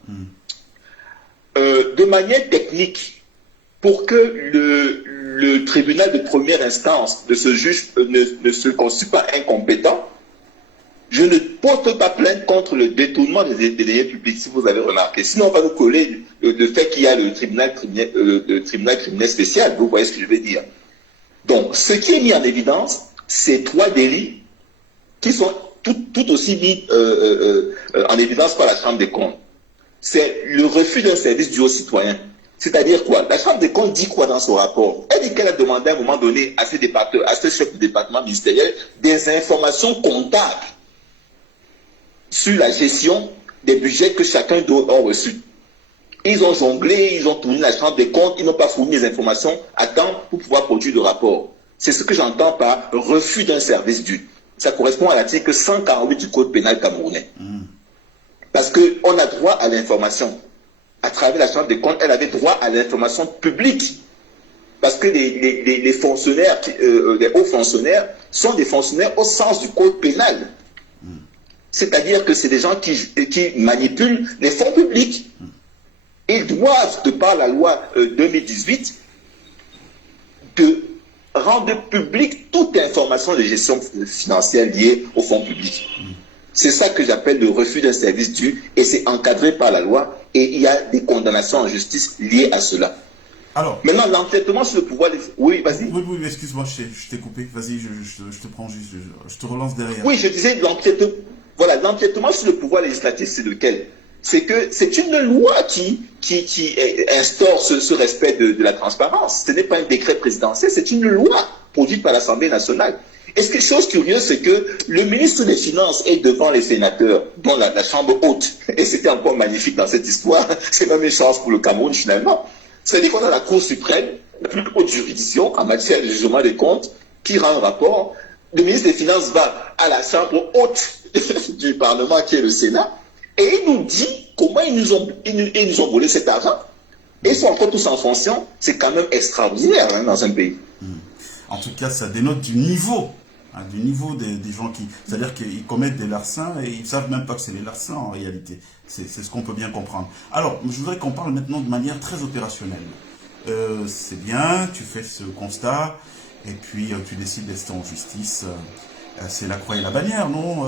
De manière technique, pour que le tribunal de première instance de ce juge ne se constitue pas incompétent, je ne porte pas plainte contre le détournement des deniers publics, si vous avez remarqué. Sinon, on va nous coller le fait qu'il y a le tribunal criminel spécial. Vous voyez ce que je veux dire. Donc, ce qui est mis en évidence, c'est 3 délits qui sont tout aussi mis en évidence par la Chambre des comptes. C'est le refus d'un service dû aux citoyens. C'est-à-dire quoi? La Chambre des comptes dit quoi dans son rapport? Elle dit qu'elle a demandé à un moment donné à ce chef de département ministériel des informations comptables sur la gestion des budgets que chacun d'eux a reçus. Ils ont jonglé, ils ont tourné la Chambre des comptes, ils n'ont pas fourni les informations à temps pour pouvoir produire le rapport. C'est ce que j'entends par refus d'un service dû. Ça correspond à l'article 148 du Code pénal camerounais. Parce qu'on a droit à l'information. À travers la Chambre des comptes, elle avait droit à l'information publique. Parce que les fonctionnaires, les hauts fonctionnaires, sont des fonctionnaires au sens du Code pénal. C'est-à-dire que c'est des gens qui manipulent les fonds publics. Ils doivent, de par la loi 2018, de rendre publique toute information de gestion financière liée aux fonds publics. C'est ça que j'appelle le refus d'un service dû, et c'est encadré par la loi, et il y a des condamnations en justice liées à cela. Alors, maintenant, l'entêtement sur le pouvoir... Oui, vas-y. Oui, excuse-moi, je t'ai coupé. Vas-y, je te prends juste, je te relance derrière. Oui, je disais, l'entêtement sur le pouvoir législatif, c'est lequel? C'est que c'est une loi qui instaure ce respect de la transparence. Ce n'est pas un décret présidentiel, c'est une loi produite par l'Assemblée nationale. Et ce qui est chose curieuse, c'est que le ministre des Finances est devant les sénateurs, dans la Chambre haute. Et c'était encore magnifique dans cette histoire. C'est même une chance pour le Cameroun, finalement. C'est-à-dire qu'on a la Cour suprême, la plus haute juridiction en matière de jugement des comptes, qui rend un rapport. Le ministre des Finances va à la Chambre haute du Parlement, qui est le Sénat, et il nous dit comment ils nous ont volé cet argent. Et ils sont encore tous en fonction. C'est quand même extraordinaire dans un pays. En tout cas, ça dénote du niveau des gens qui... C'est-à-dire qu'ils commettent des larcins et ils ne savent même pas que c'est des larcins en réalité. C'est ce qu'on peut bien comprendre. Alors, je voudrais qu'on parle maintenant de manière très opérationnelle. C'est bien, tu fais ce constat et puis tu décides d'être en justice. C'est la croix et la bannière, non?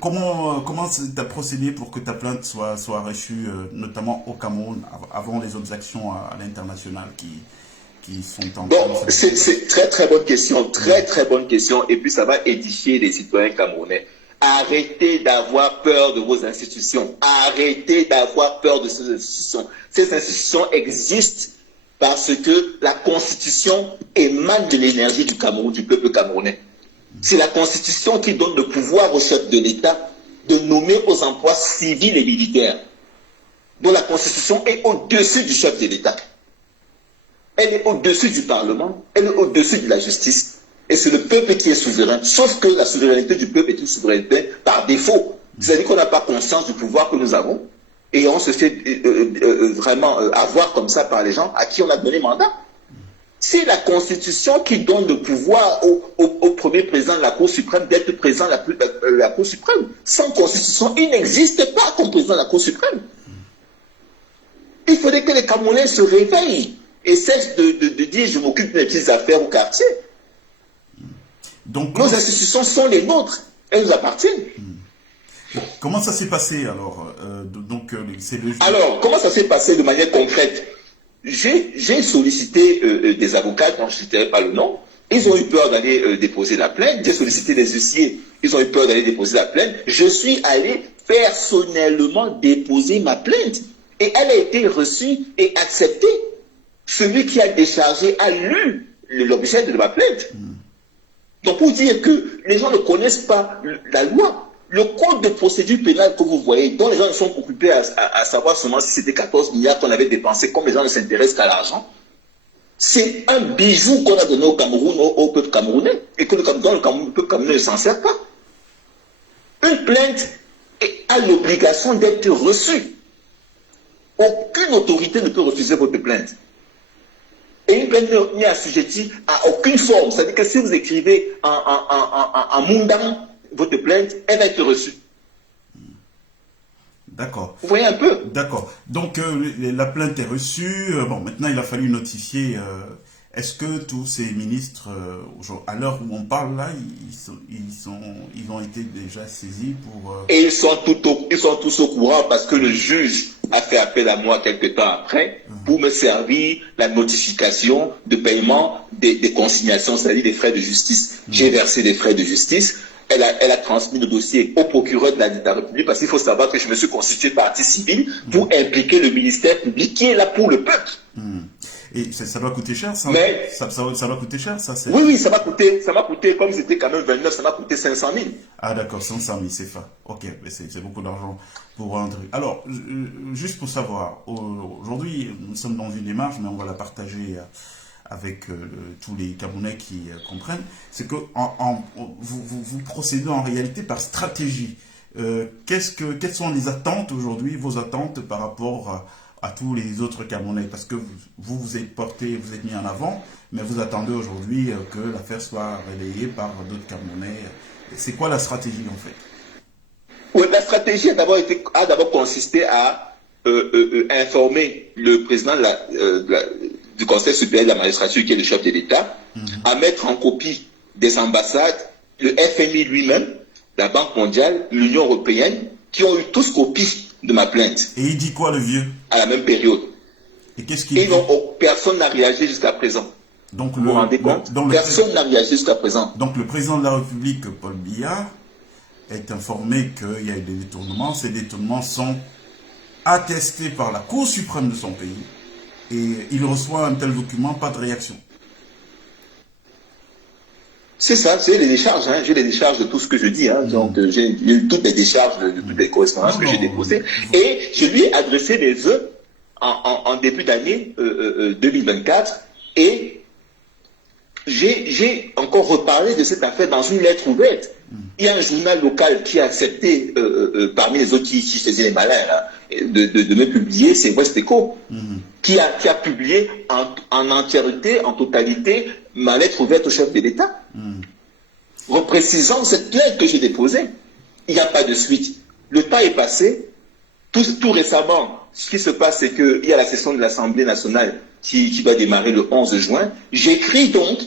Comment tu as procédé pour que ta plainte soit reçue, notamment au Cameroun, avant les autres actions à l'international qui sont en Bon, c'est très très bonne question, très bonne question, et puis ça va édifier les citoyens camerounais. Arrêtez d'avoir peur de vos institutions, arrêtez d'avoir peur de ces institutions. Ces institutions existent parce que la Constitution émane de l'énergie du Cameroun, du peuple camerounais. C'est la Constitution qui donne le pouvoir au chef de l'État de nommer aux emplois civils et militaires, dont la Constitution est au-dessus du chef de l'État. Elle est au-dessus du Parlement, elle est au-dessus de la justice, et c'est le peuple qui est souverain. Sauf que la souveraineté du peuple est une souveraineté par défaut. C'est-à-dire qu'on n'a pas conscience du pouvoir que nous avons, et on se fait vraiment avoir comme ça par les gens à qui on a donné mandat. C'est la Constitution qui donne le pouvoir au premier président de la Cour suprême d'être président de la Cour suprême. Sans Constitution, il n'existe pas comme président de la Cour suprême. Il faudrait que les Camerounais se réveillent et cessent de dire je m'occupe des petites affaires au quartier. Donc, nos institutions sont les nôtres, elles nous appartiennent. Comment ça s'est passé alors Alors, comment ça s'est passé de manière concrète? J'ai sollicité des avocats, dont je ne citerai pas le nom, Ils ont eu peur d'aller déposer la plainte. J'ai sollicité des huissiers. Ils ont eu peur d'aller déposer la plainte. Je suis allé personnellement déposer ma plainte. Et elle a été reçue et acceptée. Celui qui a déchargé a lu l'objet de ma plainte. Donc pour dire que les gens ne connaissent pas la loi, le code de procédure pénale que vous voyez, dont les gens sont occupés à savoir seulement si c'était 14 milliards qu'on avait dépensé, comme les gens ne s'intéressent qu'à l'argent, c'est un bijou qu'on a donné au Cameroun, au peuple camerounais, et que le peuple camerounais ne s'en sert pas. Une plainte a l'obligation d'être reçue. Aucune autorité ne peut refuser votre plainte. Et une plainte n'est assujettie à aucune forme. C'est-à-dire que si vous écrivez en Mundang votre plainte, elle va être reçue. D'accord. Vous voyez un peu? D'accord. Donc, la plainte est reçue. Bon, maintenant, il a fallu notifier. Est-ce que tous ces ministres, à l'heure où on parle là, ils ont été déjà saisis pour... Et ils sont tous au courant parce que le juge a fait appel à moi quelques temps après pour me servir la notification de paiement des consignations, c'est-à-dire des frais de justice. J'ai versé des frais de justice. Elle a transmis le dossier au procureur de la République parce qu'il faut savoir que je me suis constitué partie civile pour impliquer le ministère public qui est là pour le peuple. Et ça doit coûter cher, ça? Mais, ça doit coûter cher, ça? Oui, ça m'a coûté, comme c'était quand même 29, ça m'a coûté 500 000. Ah d'accord, 500 000 CFA. Ok, mais c'est beaucoup d'argent pour un truc. Alors, juste pour savoir, aujourd'hui, nous sommes dans une démarche, mais on va la partager avec tous les Camerounais qui comprennent. C'est que vous procédez en réalité par stratégie. Quelles sont les attentes aujourd'hui, vos attentes par rapport à tous les autres Camerounais? Parce que vous êtes porté, vous êtes mis en avant, mais vous attendez aujourd'hui que l'affaire soit relayée par d'autres Camerounais. C'est quoi la stratégie en fait? Oui, la stratégie a d'abord consisté à informer le président du Conseil supérieur de la magistrature, qui est le chef de l'État, à mettre en copie des ambassades, le FMI lui-même, la Banque mondiale, l'Union européenne, qui ont eu tous copie de ma plainte. Et il dit quoi le vieux? À la même période. Et qu'est-ce qu'il dit? Personne n'a réagi jusqu'à présent. Donc, vous vous rendez compte? Personne n'a réagi jusqu'à présent. Donc le président de la République, Paul Biya, est informé qu'il y a eu des détournements. Ces détournements sont attestés par la Cour suprême de son pays. Et il reçoit un tel document, pas de réaction. C'est ça, j'ai les décharges, j'ai les décharges de tout ce que je dis. Donc j'ai eu toutes les décharges de toutes les correspondances que j'ai déposées. Et je lui ai adressé des vœux en début d'année 2024. Et j'ai encore reparlé de cette affaire dans une lettre ouverte. Il y a un journal local qui a accepté, parmi les autres qui faisaient les malins, là, de me publier, c'est West Echo, qui a publié en entièreté, en totalité, ma lettre ouverte au chef de l'État, reprécisant cette lettre que j'ai déposée. Il n'y a pas de suite. Le temps est passé. Tout récemment, ce qui se passe, c'est qu'il y a la session de l'Assemblée nationale qui va démarrer le 11 juin. J'écris donc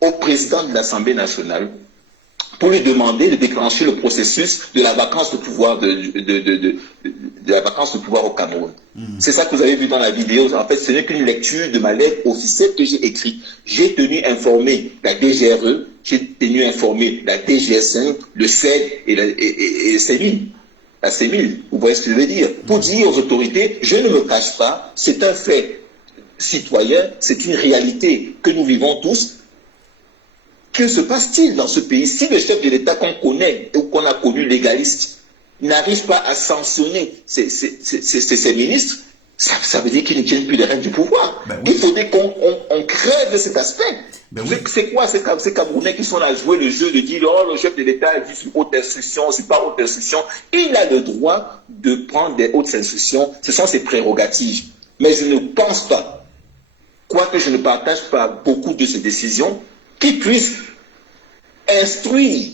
au président de l'Assemblée nationale pour lui demander de déclencher le processus de la vacance de pouvoir de la vacance de pouvoir au Cameroun. C'est ça que vous avez vu dans la vidéo. En fait, ce n'est qu'une lecture de ma lettre officielle que j'ai écrite. J'ai tenu informer la DGRE, j'ai tenu informer la DGSN, le CED et le CEMIL. La CEMIL, vous voyez ce que je veux dire? Pour dire aux autorités, je ne me cache pas, c'est un fait citoyen, c'est une réalité que nous vivons tous. Que se passe-t-il dans ce pays? Si le chef de l'État qu'on connaît ou qu'on a connu légaliste n'arrive pas à sanctionner ses ministres, ça veut dire qu'ils ne tiennent plus les rênes du pouvoir. Ben oui. Il faudrait qu'on crève cet aspect. Ben oui. C'est quoi ces Camerounais qui sont là à jouer le jeu de dire oh, le chef de l'État dit sur haute instruction, sur pas haute instruction? Il a le droit de prendre des hautes instructions, ce sont ses prérogatives. Mais je ne pense pas, quoique je ne partage pas beaucoup de ces décisions, qui puisse instruire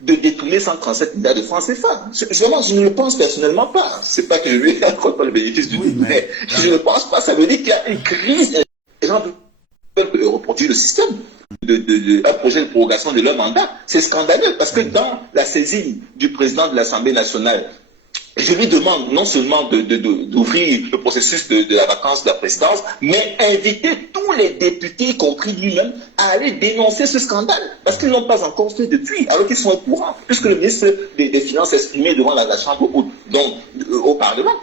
de détourner 137 milliards de francs CFA. Je ne le pense personnellement pas. C'est pas que je lui accorde pas le bénéfice du doute, mais je ne pense pas. Ça veut dire qu'il y a une crise. Les gens peuvent reproduire le système un projet de prorogation de leur mandat. C'est scandaleux parce que dans la saisine du président de l'Assemblée nationale Je lui demande non seulement d'ouvrir le processus de la vacance de la présidence, mais inviter tous les députés, y compris lui-même, à aller dénoncer ce scandale. Parce qu'ils n'ont pas encore fait depuis, alors qu'ils sont au courant, puisque le ministre des Finances s'exprimait devant la Chambre haute, donc au Parlement.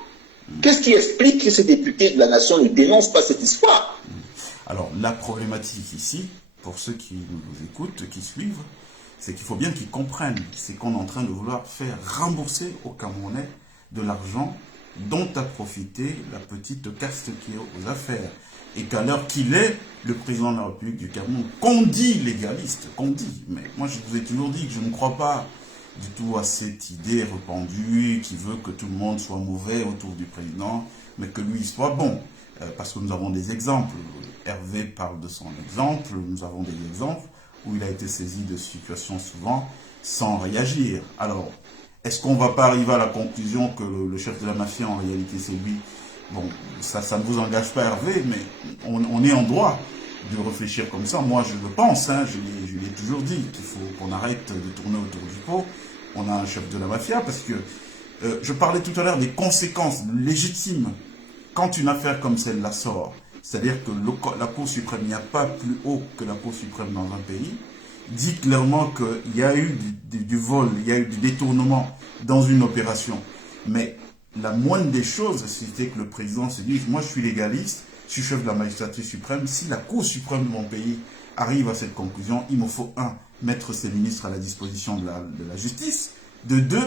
Qu'est-ce qui explique que ces députés de la nation ne dénoncent pas cette histoire? Alors, la problématique ici, pour ceux qui nous écoutent, qui suivent, c'est qu'il faut bien qu'ils comprennent, c'est qu'on est en train de vouloir faire rembourser aux Camerounais de l'argent dont a profité la petite caste qui est aux affaires. Et qu'à l'heure qu'il est, le président de la République du Cameroun, qu'on dit légaliste, qu'on dit, mais moi je vous ai toujours dit que je ne crois pas du tout à cette idée répandue qui veut que tout le monde soit mauvais autour du président, mais que lui soit bon. Parce que nous avons des exemples. Hervé parle de son exemple, nous avons des exemples où il a été saisi de situations souvent sans réagir. Alors, est-ce qu'on ne va pas arriver à la conclusion que le chef de la mafia, en réalité, c'est lui? Bon, ça ne vous engage pas, Hervé, mais on est en droit de réfléchir comme ça. Moi, je le pense, hein, je l'ai toujours dit, qu'il faut qu'on arrête de tourner autour du pot. On a un chef de la mafia, parce que je parlais tout à l'heure des conséquences légitimes quand une affaire comme celle-là sort. C'est-à-dire que la Cour suprême, il n'y a pas plus haut que la Cour suprême dans un pays, dit clairement qu'il y a eu du vol, il y a eu du détournement dans une opération. Mais la moindre des choses, c'était que le président se dise, moi je suis légaliste, je suis chef de la magistrature suprême, si la Cour suprême de mon pays arrive à cette conclusion, il me faut, un, mettre ces ministres à la disposition de la justice, de deux,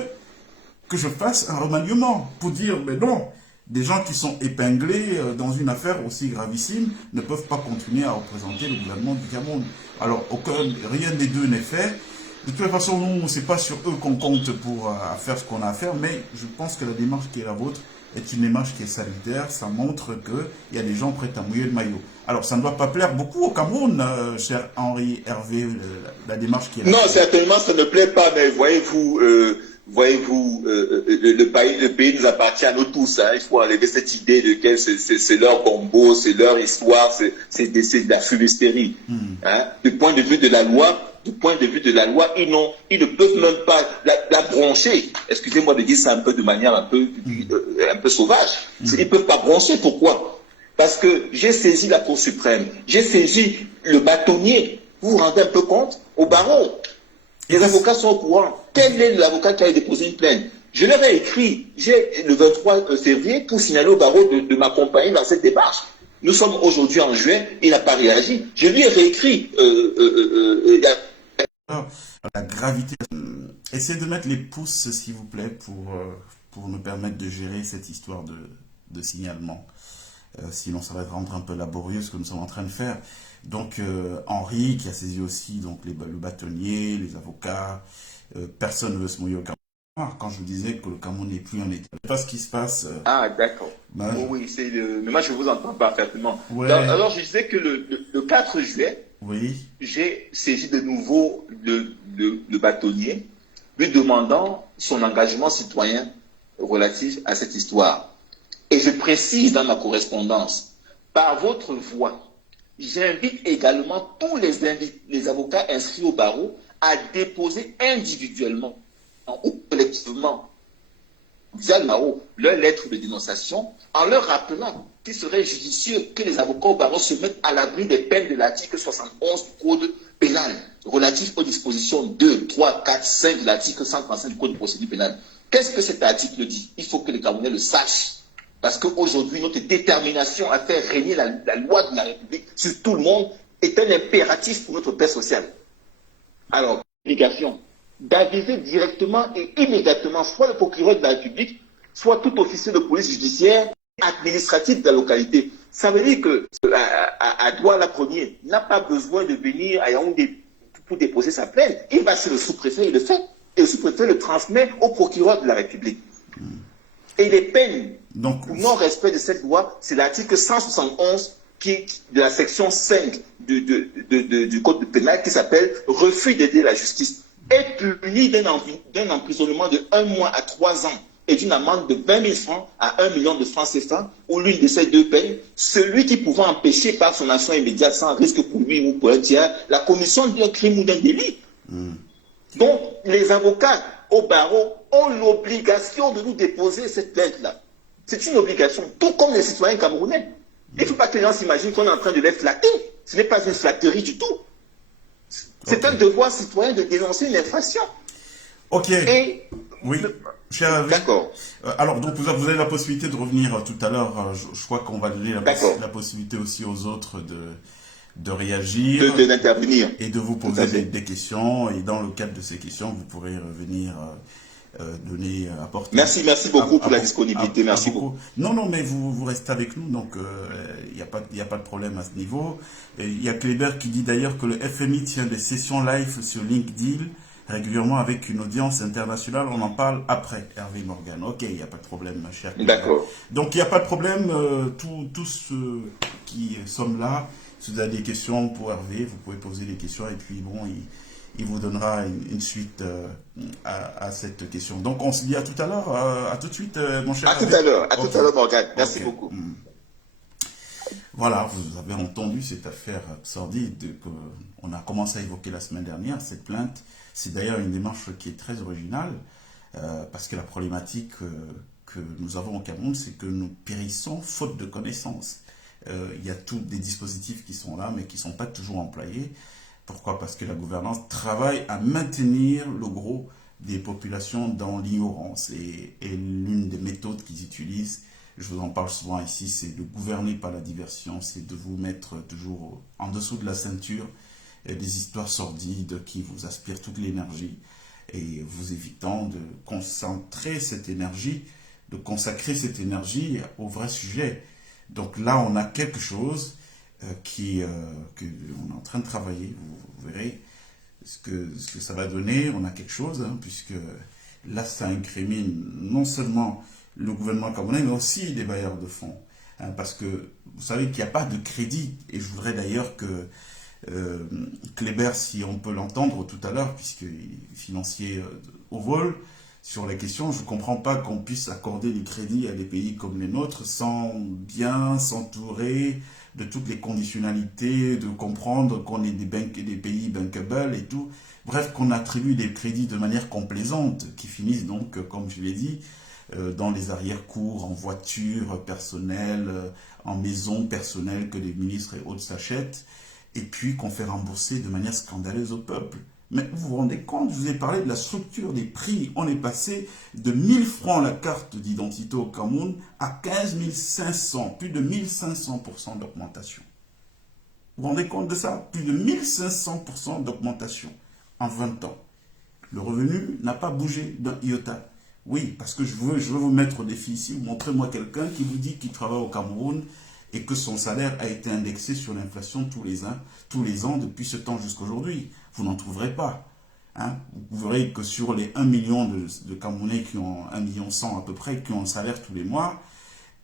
que je fasse un remaniement pour dire, mais non, des gens qui sont épinglés dans une affaire aussi gravissime ne peuvent pas continuer à représenter le gouvernement du Cameroun. Alors, rien des deux n'est fait. De toute façon, nous, c'est pas sur eux qu'on compte pour faire ce qu'on a à faire, mais je pense que la démarche qui est la vôtre est une démarche qui est salutaire. Ça montre qu'il y a des gens prêts à mouiller le maillot. Alors, ça ne doit pas plaire beaucoup au Cameroun, cher Henri Hervé, la démarche qui est là. Non, certainement, ça ne plaît pas, mais voyez-vous, le pays nous appartient à nous tous. Hein. Il faut enlever cette idée de que c'est leur bombeau, c'est leur histoire, c'est de la fumisterie. Hein. Du point de vue de la loi, ils ne peuvent même pas la broncher. Excusez-moi de dire ça un peu de manière un peu sauvage. Ils ne peuvent pas broncher. Pourquoi? Parce que j'ai saisi la Cour suprême, j'ai saisi le bâtonnier. Vous vous rendez un peu compte? Au barreau. Les avocats sont au courant. Quel est l'avocat qui a déposé une plainte? Je leur ai écrit, le 23 février, pour signaler au barreau de m'accompagner dans cette démarche. Nous sommes aujourd'hui en juin, il n'a pas réagi. Je lui ai réécrit. La gravité. Essayez de mettre les pouces, s'il vous plaît, pour nous permettre de gérer cette histoire de signalement. Sinon, ça va rendre un peu laborieux ce que nous sommes en train de faire. Donc, Henri, qui a saisi aussi donc, le bâtonnier, les avocats, personne ne veut se mouiller au Cameroun. Quand je vous disais que le Cameroun n'est plus en état. Je sais pas ce qui se passe. Ah, d'accord. Oui, mais moi, je vous entends parfaitement. Ouais. Alors, je disais que le 4 juillet, oui, j'ai saisi de nouveau le bâtonnier, lui demandant son engagement citoyen relatif à cette histoire. Et je précise dans ma correspondance, par votre voix, j'invite également tous les avocats inscrits au barreau à déposer individuellement ou collectivement via le barreau leur lettre de dénonciation en leur rappelant qu'il serait judicieux que les avocats au barreau se mettent à l'abri des peines de l'article 71 du Code pénal relatif aux dispositions 2, 3, 4, 5 de l'article 135 du Code de procédure pénale. Qu'est-ce que cet article dit? Il faut que les Camerounais le sachent. Parce qu'aujourd'hui, notre détermination à faire régner la loi de la République sur tout le monde est un impératif pour notre paix sociale. Alors, l'obligation d'aviser directement et immédiatement soit le procureur de la République, soit tout officier de police judiciaire administratif de la localité. Ça veut dire que à Douala Premier n'a pas besoin de venir à Yaoundé pour déposer sa plainte. Il va chez le sous-préfet et le fait. Et le sous-préfet le transmet au procureur de la République. Et les peines pour non-respect de cette loi, c'est l'article 171 de la section 5 du Code pénal qui s'appelle « Refus d'aider la justice » est puni d'un emprisonnement de 1 mois à 3 ans et d'une amende de 20 000 francs à 1 million de francs CFA ou l'une de ces deux peines, celui qui pouvant empêcher par son action immédiate sans risque pour lui ou pour un tiers la commission d'un crime ou d'un délit. Donc, les avocats au barreau ont l'obligation de nous déposer cette plainte-là. C'est une obligation, tout comme les citoyens camerounais. Il ne faut pas que les gens s'imaginent qu'on est en train de les flatter. Ce n'est pas une flatterie du tout. C'est un devoir citoyen de dénoncer une infraction. Ok. Et oui, cher Hervé. D'accord. Alors, donc, vous avez la possibilité de revenir tout à l'heure. Je crois qu'on va donner la possibilité aussi aux autres de réagir. D'intervenir. Et de vous poser des questions. Et dans le cadre de ces questions, vous pourrez revenir apporter. Merci beaucoup pour la disponibilité. Merci beaucoup. Non, mais vous restez avec nous, donc il n'y a pas de problème à ce niveau. Il y a Kléber qui dit d'ailleurs que le FMI tient des sessions live sur LinkedIn régulièrement avec une audience internationale. On en parle après, Hervé Morgan. Ok, il n'y a pas de problème, ma chère Kléber. D'accord. Donc il n'y a pas de problème. Tous ceux qui sommes là, si vous avez des questions pour Hervé, vous pouvez poser des questions et puis bon, il vous donnera une suite à cette question. Donc, on se dit à tout à l'heure. À tout de suite, mon cher. À tout à l'heure. À tout à l'heure, Morgane. Merci beaucoup. Voilà, vous avez entendu cette affaire sordide qu'on a commencé à évoquer la semaine dernière, cette plainte. C'est d'ailleurs une démarche qui est très originale, parce que la problématique que nous avons au Cameroun, c'est que nous périssons faute de connaissances. Il y a tous des dispositifs qui sont là, mais qui ne sont pas toujours employés. Pourquoi? Parce que la gouvernance travaille à maintenir le gros des populations dans l'ignorance. Et l'une des méthodes qu'ils utilisent, je vous en parle souvent ici, c'est de gouverner par la diversion, c'est de vous mettre toujours en dessous de la ceinture des histoires sordides qui vous aspirent toute l'énergie et vous évitant de concentrer cette énergie, de consacrer cette énergie au vrai sujet. Donc là, on a quelque chose que on est en train de travailler. Vous verrez ce que ça va donner. On a quelque chose, puisque là, ça incrimine non seulement le gouvernement camerounais, mais aussi les bailleurs de fonds. Parce que vous savez qu'il n'y a pas de crédit. Et je voudrais d'ailleurs que Kléber, si on peut l'entendre tout à l'heure, puisqu'il est financier au vol, sur la question, je ne comprends pas qu'on puisse accorder des crédits à des pays comme les nôtres sans bien s'entourer de toutes les conditionnalités, de comprendre qu'on est des pays bankable et tout. Bref, qu'on attribue des crédits de manière complaisante, qui finissent donc, comme je l'ai dit, dans les arrière-cours, en voiture personnelle, en maison personnelle que les ministres et autres s'achètent, et puis qu'on fait rembourser de manière scandaleuse au peuple. Mais vous vous rendez compte, je vous ai parlé de la structure des prix. On est passé de 1000 francs la carte d'identité au Cameroun à 15 500, plus de 1500% d'augmentation. Vous vous rendez compte de ça? Plus de 1500% d'augmentation en 20 ans. Le revenu n'a pas bougé d'un iota. Oui, parce que je veux vous mettre au défi ici. Montrez-moi quelqu'un qui vous dit qu'il travaille au Cameroun et que son salaire a été indexé sur l'inflation tous les ans depuis ce temps jusqu'à aujourd'hui. Vous n'en trouverez pas. Vous verrez que sur les 1 million de Camerounais qui ont 1,1 million à peu près, qui ont un salaire tous les mois,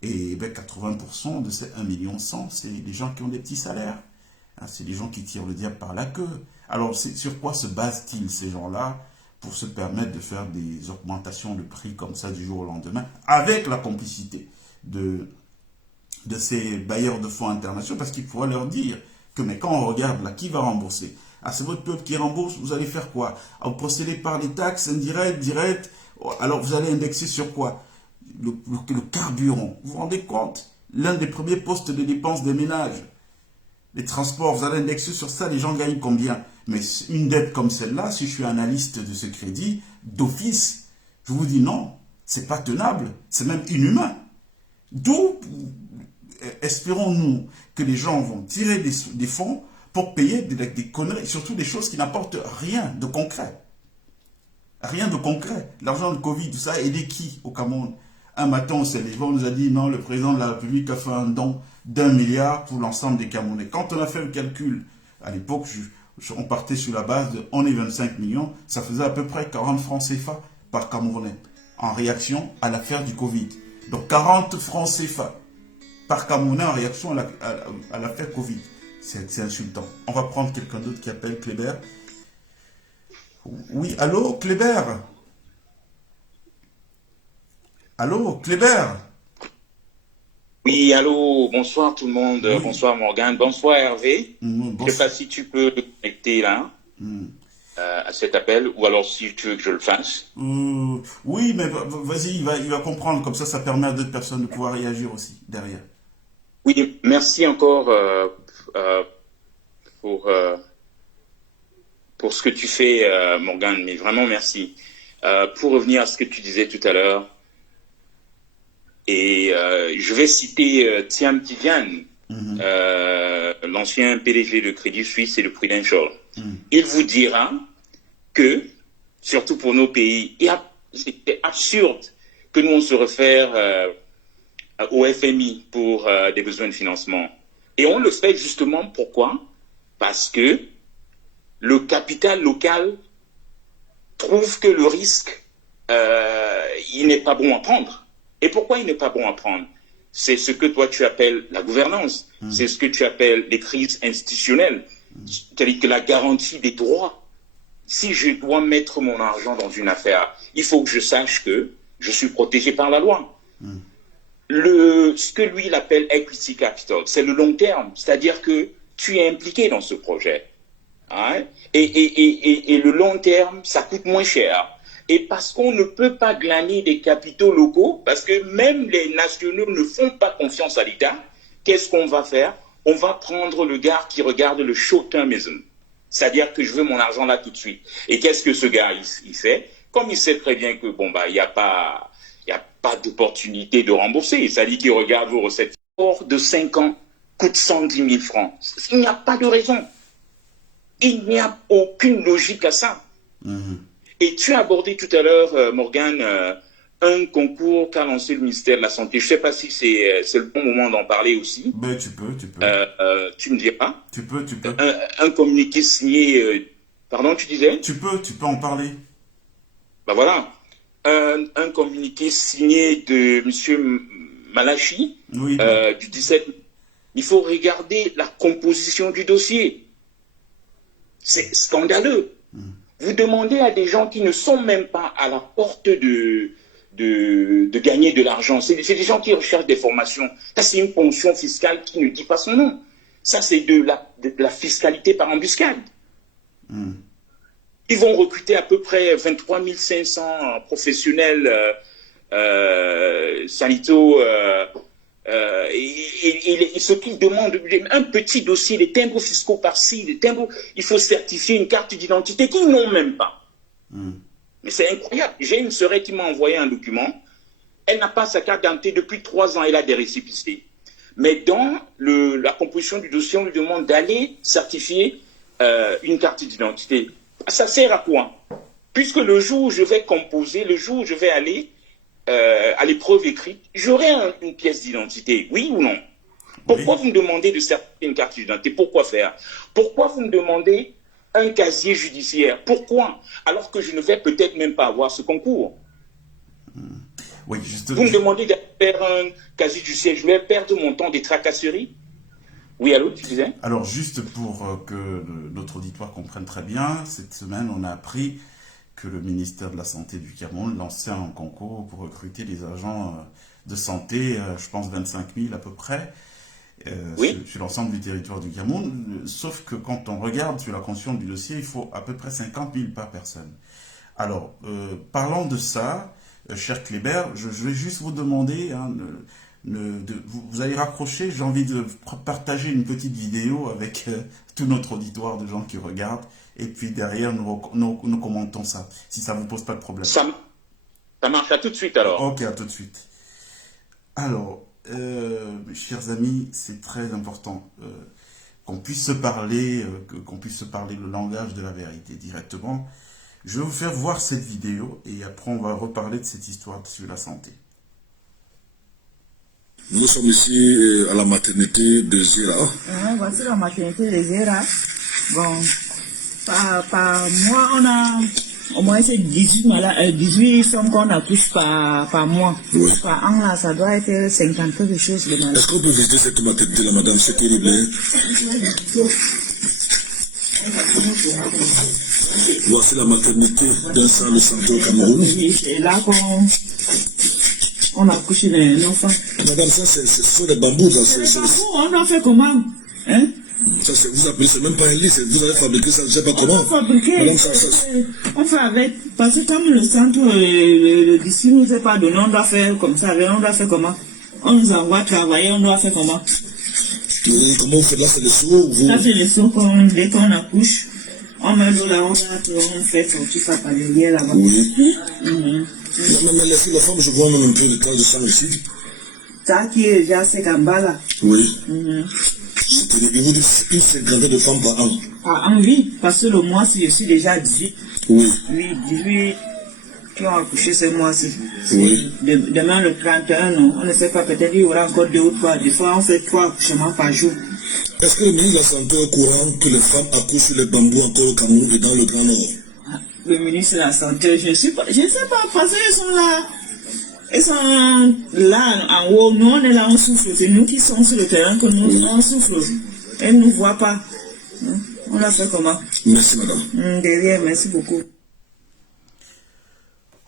et 80% de ces 1,1 million, c'est des gens qui ont des petits salaires. C'est des gens qui tirent le diable par la queue. Alors, sur quoi se basent-ils ces gens-là pour se permettre de faire des augmentations de prix comme ça du jour au lendemain, avec la complicité de ces bailleurs de fonds internationaux, parce qu'il faudra leur dire que, mais quand on regarde là, qui va rembourser? C'est votre peuple qui rembourse, vous allez faire quoi? Vous procédez par les taxes indirectes, directes, alors vous allez indexer sur quoi? Le carburant. Vous vous rendez compte? L'un des premiers postes de dépenses des ménages. Les transports, vous allez indexer sur ça, les gens gagnent combien? Mais une dette comme celle-là, si je suis analyste de ce crédit, d'office, je vous dis non, c'est pas tenable, c'est même inhumain. D'où espérons-nous que les gens vont tirer des fonds pour payer des conneries, surtout des choses qui n'apportent rien de concret. Rien de concret. L'argent de Covid, tout ça, a aidé qui au Cameroun? Un matin, on nous a dit non, le président de la République a fait un don d'1 milliard pour l'ensemble des Camerounais. Quand on a fait le calcul, à l'époque, on partait sur la base de on est 25 millions, ça faisait à peu près 40 francs CFA par Camerounais, en réaction à l'affaire du Covid. Donc 40 francs CFA par Camerounais en réaction à l'affaire Covid. C'est insultant. On va prendre quelqu'un d'autre qui appelle Kléber. Oui, allô, Kléber? Allô, Kléber? Oui, allô, bonsoir tout le monde. Oui. Bonsoir Morgane, bonsoir Hervé. Je ne sais pas si tu peux te connecter là. à cet appel, ou alors si tu veux que je le fasse. Oui, mais vas-y, il va comprendre. Comme ça permet à d'autres personnes de pouvoir réagir aussi derrière. Oui, merci encore pour ce que tu fais, Morgane, mais vraiment merci. Pour revenir à ce que tu disais tout à l'heure, et je vais citer Thiam Tidiane, l'ancien PDG de Crédit Suisse et de Prudential. Il vous dira que, surtout pour nos pays, c'était absurde que nous on se réfère au FMI pour des besoins de financement. Et on le fait justement, pourquoi? Parce que le capital local trouve que le risque, il n'est pas bon à prendre. Et pourquoi il n'est pas bon à prendre? C'est ce que toi tu appelles la gouvernance, c'est ce que tu appelles les crises institutionnelles, c'est-à-dire que la garantie des droits. Si je dois mettre mon argent dans une affaire, il faut que je sache que je suis protégé par la loi. Ce que lui il appelle equity capital, c'est le long terme, c'est-à-dire que tu es impliqué dans ce projet. Hein? Et le long terme, ça coûte moins cher. Et parce qu'on ne peut pas glaner des capitaux locaux, parce que même les nationaux ne font pas confiance à l'État, qu'est-ce qu'on va faire? On va prendre le gars qui regarde le short-termism. C'est-à-dire que je veux mon argent là tout de suite. Et qu'est-ce que ce gars il fait? Comme il sait très bien que il n'y a pas d'opportunité de rembourser. C'est-à-dire qu'il regarde vos recettes. Hors de 5 ans coûte 110 000 francs. Il n'y a pas de raison. Il n'y a aucune logique à ça. Et tu as abordé tout à l'heure, Morgane, un concours qu'a lancé le ministère de la Santé. Je ne sais pas si c'est le bon moment d'en parler aussi. Ben, tu peux. Tu me diras. Tu peux. Un communiqué signé... pardon, tu disais? Tu peux en parler. Ben voilà. Un communiqué signé de M. Malachi, oui. Du 17. Il faut regarder la composition du dossier. C'est scandaleux. Vous demandez à des gens qui ne sont même pas à la porte de gagner de l'argent. C'est des gens qui recherchent des formations. Ça, c'est une ponction fiscale qui ne dit pas son nom. Ça, c'est de la fiscalité par embuscade. Ils vont recruter à peu près 23 500 professionnels sanitaux. Et ce qu'ils demandent, un petit dossier, des timbres fiscaux par-ci, des timbres, il faut certifier une carte d'identité qu'ils n'ont même pas. Mais c'est incroyable. J'ai une sœur qui m'a envoyé un document. Elle n'a pas sa carte d'identité depuis 3 ans. Elle a des récépissés. Mais dans la composition du dossier, on lui demande d'aller certifier une carte d'identité. Ça sert à quoi? Puisque le jour où je vais composer, le jour où je vais aller à l'épreuve écrite, j'aurai une pièce d'identité, oui ou non? Pourquoi vous me demandez de certifier une carte d'identité? Pourquoi faire? Pourquoi vous me demandez un casier judiciaire? Pourquoi? Alors que je ne vais peut-être même pas avoir ce concours. Oui, vous me demandez de faire un casier judiciaire, je vais perdre mon temps des tracasseries? Oui, allô, tu disais? Alors, juste pour que notre auditoire comprenne très bien, cette semaine, on a appris que le ministère de la Santé du Cameroun lançait un concours pour recruter des agents de santé, je pense 25 000 à peu près, sur l'ensemble du territoire du Cameroun. Sauf que quand on regarde sur la construction du dossier, il faut à peu près 50 000 par personne. Alors, parlant de ça, cher Kléber, je vais juste vous demander, vous allez raccrocher, j'ai envie de partager une petite vidéo avec tout notre auditoire de gens qui regardent. Et puis derrière, nous commentons ça, si ça ne vous pose pas de problème. Ça marche, à tout de suite alors. Ok, à tout de suite. Alors, mes chers amis, c'est très important qu'on puisse se parler, le langage de la vérité directement. Je vais vous faire voir cette vidéo et après on va reparler de cette histoire sur la santé. Nous sommes ici à la maternité de Zera. Voici la maternité de Zera. Bon. Par mois, on a au moins 18 sommes qu'on accouche par mois. Oui. Par an, là, ça doit être 50 quelque chose. Est-ce qu'on peut visiter cette maternité, là, madame? C'est terrible, hein? Voici la maternité d'un centre de santé au Cameroun. C'est là qu'on accouche les enfants. Madame, ça, ce sont des bambous. C'est des bambous, on a fait comment? Hein? Ça, vous appelez, c'est même pas un lit, vous avez fabriqué ça, je ne sais pas comment. Fabriqué, on fait avec, parce que comme le centre, le district nous est pas donné, on doit faire comme ça, on doit faire comment? On nous envoie travailler, on doit faire comment? Comment vous faites là, c'est le seau? Ça, c'est le seau, dès qu'on accouche, on met l'eau là, on fait sortir ça par derrière là-bas. Oui. Mais laissez la femme, je vois même un peu de tas de sang ici. Ça qui est déjà sec en bas là. Oui. C'est une cinquantaine de femmes par an. Ah, oui, parce que le mois-ci, je suis déjà 18. Oui. Oui, 18 qui ont accouché ce mois-ci. Oui. Demain, le 31, non, on ne sait pas, peut-être il y aura encore 2 ou 3. Des fois, on fait 3 accouchements par jour. Est-ce que le ministre de la Santé est au courant que les femmes accouchent sur les bambous encore au Cameroun et dans le Grand Nord? Le ministre de la Santé, je ne sais pas, parce qu'ils sont là. Ils sont là, en haut. Nous, on est là, on souffle. C'est nous qui sommes sur le terrain que nous, on souffle. Elles ne nous voient pas. On a fait comment? Merci, madame. Derrière, merci beaucoup.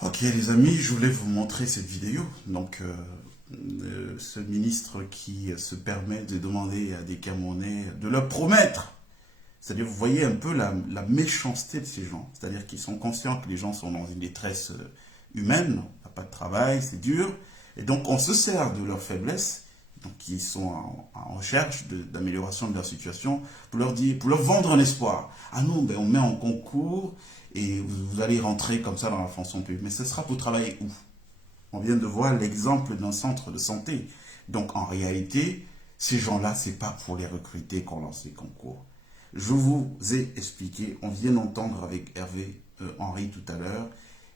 Ok, les amis, je voulais vous montrer cette vidéo. Donc, ce ministre qui se permet de demander à des Camerounais de leur promettre. C'est-à-dire, vous voyez un peu la méchanceté de ces gens. C'est-à-dire qu'ils sont conscients que les gens sont dans une détresse humaine, on n'a pas de travail, c'est dur. Et donc, on se sert de leur faiblesse, donc ils sont en recherche d'amélioration de leur situation, pour leur dire, pour leur vendre un espoir. Ah non, ben on met en concours et vous allez rentrer comme ça dans la fonction publique. Mais ce sera pour travailler où? On vient de voir l'exemple d'un centre de santé. Donc, en réalité, ces gens-là, c'est pas pour les recruter qu'on lance les concours. Je vous ai expliqué, on vient d'entendre avec Hervé Henry tout à l'heure,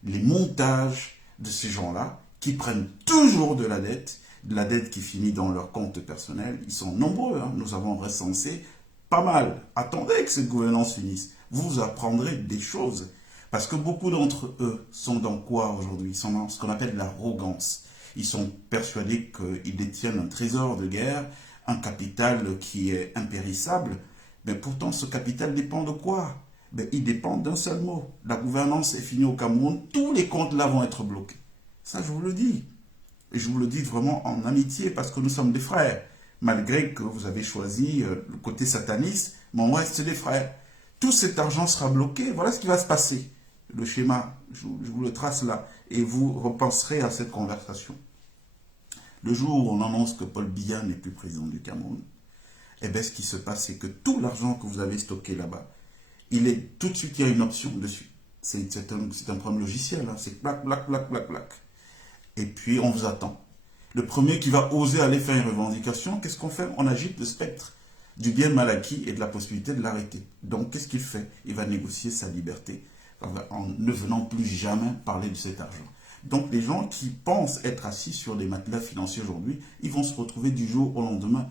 les montages de ces gens-là qui prennent toujours de la dette qui finit dans leur compte personnel. Ils sont nombreux, hein. Nous avons recensé pas mal. Attendez que cette gouvernance finisse. Vous apprendrez des choses. Parce que beaucoup d'entre eux sont dans quoi aujourd'hui? Ils sont dans ce qu'on appelle l'arrogance. Ils sont persuadés qu'ils détiennent un trésor de guerre, un capital qui est impérissable. Mais pourtant, ce capital dépend de quoi? Ben, il dépend d'un seul mot. La gouvernance est finie au Cameroun, tous les comptes là vont être bloqués. Ça, je vous le dis. Et je vous le dis vraiment en amitié, parce que nous sommes des frères. Malgré que vous avez choisi le côté sataniste, mais on reste des frères. Tout cet argent sera bloqué. Voilà ce qui va se passer. Le schéma, je vous le trace là. Et vous repenserez à cette conversation. Le jour où on annonce que Paul Biya n'est plus président du Cameroun, eh bien, ce qui se passe, c'est que tout l'argent que vous avez stocké là-bas, tout de suite, il y a une option dessus. C'est un problème logiciel, hein. C'est plac, plac, plac, plac, plac. Et puis, on vous attend. Le premier qui va oser aller faire une revendication, qu'est-ce qu'on fait? On agite le spectre du bien mal acquis et de la possibilité de l'arrêter. Donc, qu'est-ce qu'il fait? Il va négocier sa liberté en ne venant plus jamais parler de cet argent. Donc, les gens qui pensent être assis sur des matelas financiers aujourd'hui, ils vont se retrouver du jour au lendemain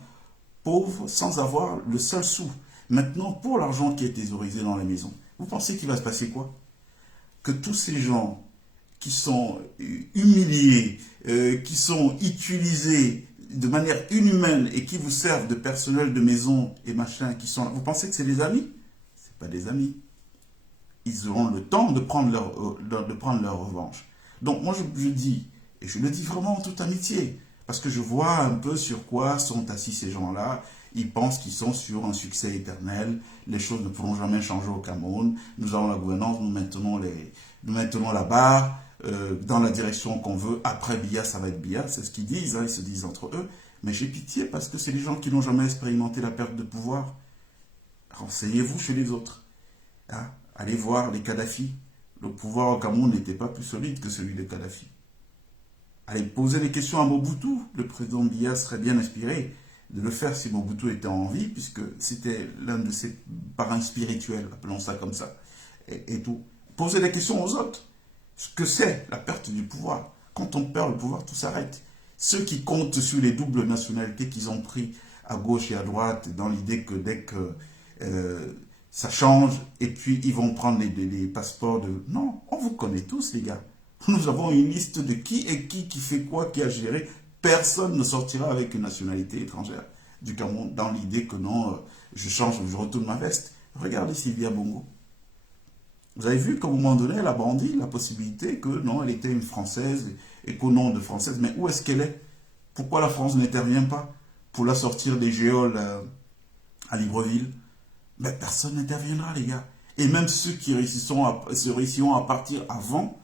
pauvres sans avoir le seul sou. Maintenant, pour l'argent qui est thésaurisé dans la maison, vous pensez qu'il va se passer quoi? Que tous ces gens qui sont humiliés, qui sont utilisés de manière inhumaine et qui vous servent de personnel de maison et machin, vous pensez que c'est des amis? Ce n'est pas des amis. Ils auront le temps de prendre leur revanche. Donc moi je dis, et je le dis vraiment en toute amitié, parce que je vois un peu sur quoi sont assis ces gens-là. Ils pensent qu'ils sont sur un succès éternel. Les choses ne pourront jamais changer au Cameroun. Nous avons la gouvernance, nous maintenons la barre dans la direction qu'on veut. Après Biya, ça va être Biya. C'est ce qu'ils disent, hein, ils se disent entre eux. Mais j'ai pitié parce que c'est des gens qui n'ont jamais expérimenté la perte de pouvoir. Renseignez-vous chez les autres. Hein? Allez voir les Kadhafi. Le pouvoir au Cameroun n'était pas plus solide que celui de Kadhafi. Allez poser des questions à Mobutu. Le président Biya serait bien inspiré de le faire si Mobutu était en vie, puisque c'était l'un de ses parrains spirituels, appelons ça comme ça, et tout. Posez des questions aux autres. Ce que c'est la perte du pouvoir. Quand on perd le pouvoir, tout s'arrête. Ceux qui comptent sur les doubles nationalités qu'ils ont pris à gauche et à droite, dans l'idée que dès que ça change, et puis ils vont prendre les passeports de... Non, on vous connaît tous, les gars. Nous avons une liste de qui est qui fait quoi, qui a géré. Personne ne sortira avec une nationalité étrangère du Cameroun dans l'idée que non, je change, je retourne ma veste. Regardez Sylvia Bongo. Vous avez vu qu'à un moment donné, elle a brandi la possibilité que non, elle était une Française et qu'au nom de Française. Mais où est-ce qu'elle est? Pourquoi la France n'intervient pas pour la sortir des géoles à Libreville, mais personne n'interviendra, les gars. Et même ceux qui réussiront à partir avant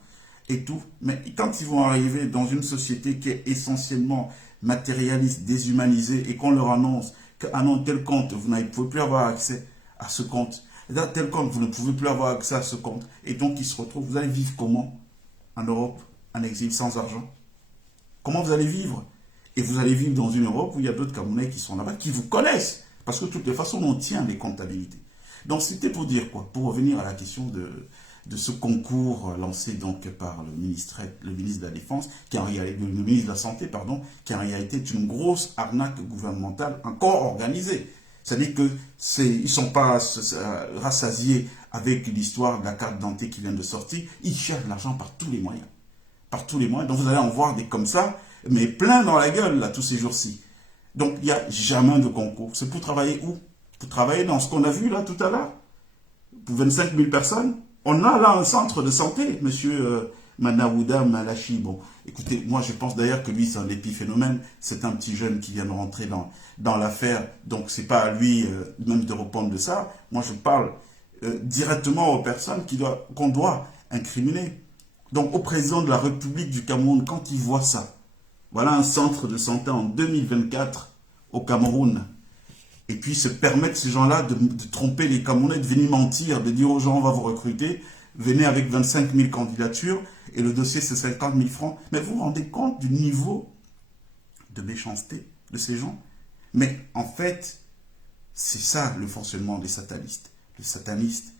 et tout, mais quand ils vont arriver dans une société qui est essentiellement matérialiste, déshumanisée, et qu'on leur annonce que, ah non, tel compte, vous ne pouvez plus avoir accès à ce compte, dans tel compte, vous ne pouvez plus avoir accès à ce compte, et donc ils se retrouvent, vous allez vivre comment en Europe, en exil, sans argent? Comment vous allez vivre? Et vous allez vivre dans une Europe où il y a d'autres Camerounais qui sont là-bas, qui vous connaissent, parce que de toutes les façons, on tient les comptabilités. Donc c'était pour dire quoi? Pour revenir à la question de ce concours lancé donc par le ministre de la Défense, le ministre de la Santé, pardon, qui en réalité est une grosse arnaque gouvernementale encore organisée. C'est-à-dire qu'ils ne sont pas rassasiés avec l'histoire de la carte d'identité qui vient de sortir, ils cherchent l'argent par tous les moyens. Par tous les moyens. Donc vous allez en voir des comme ça, mais plein dans la gueule là, tous ces jours-ci. Donc il n'y a jamais de concours. C'est pour travailler où? Pour travailler dans ce qu'on a vu là tout à l'heure. Pour 25 000 personnes. On a là un centre de santé, monsieur Manawuda Malachi. Bon, écoutez, moi je pense d'ailleurs que lui c'est un épiphénomène. C'est un petit jeune qui vient de rentrer dans l'affaire. Donc c'est pas à lui même de répondre de ça. Moi je parle directement aux personnes qu'on doit incriminer. Donc au président de la République du Cameroun, quand il voit ça, voilà un centre de santé en 2024 au Cameroun, et puis se permettre ces gens-là de tromper les Camerounais, de venir mentir, de dire aux gens on va vous recruter, venez avec 25 000 candidatures, et le dossier c'est 50 000 francs. Mais vous vous rendez compte du niveau de méchanceté de ces gens? Mais en fait, c'est ça le fonctionnement des satanistes. Le sataniste,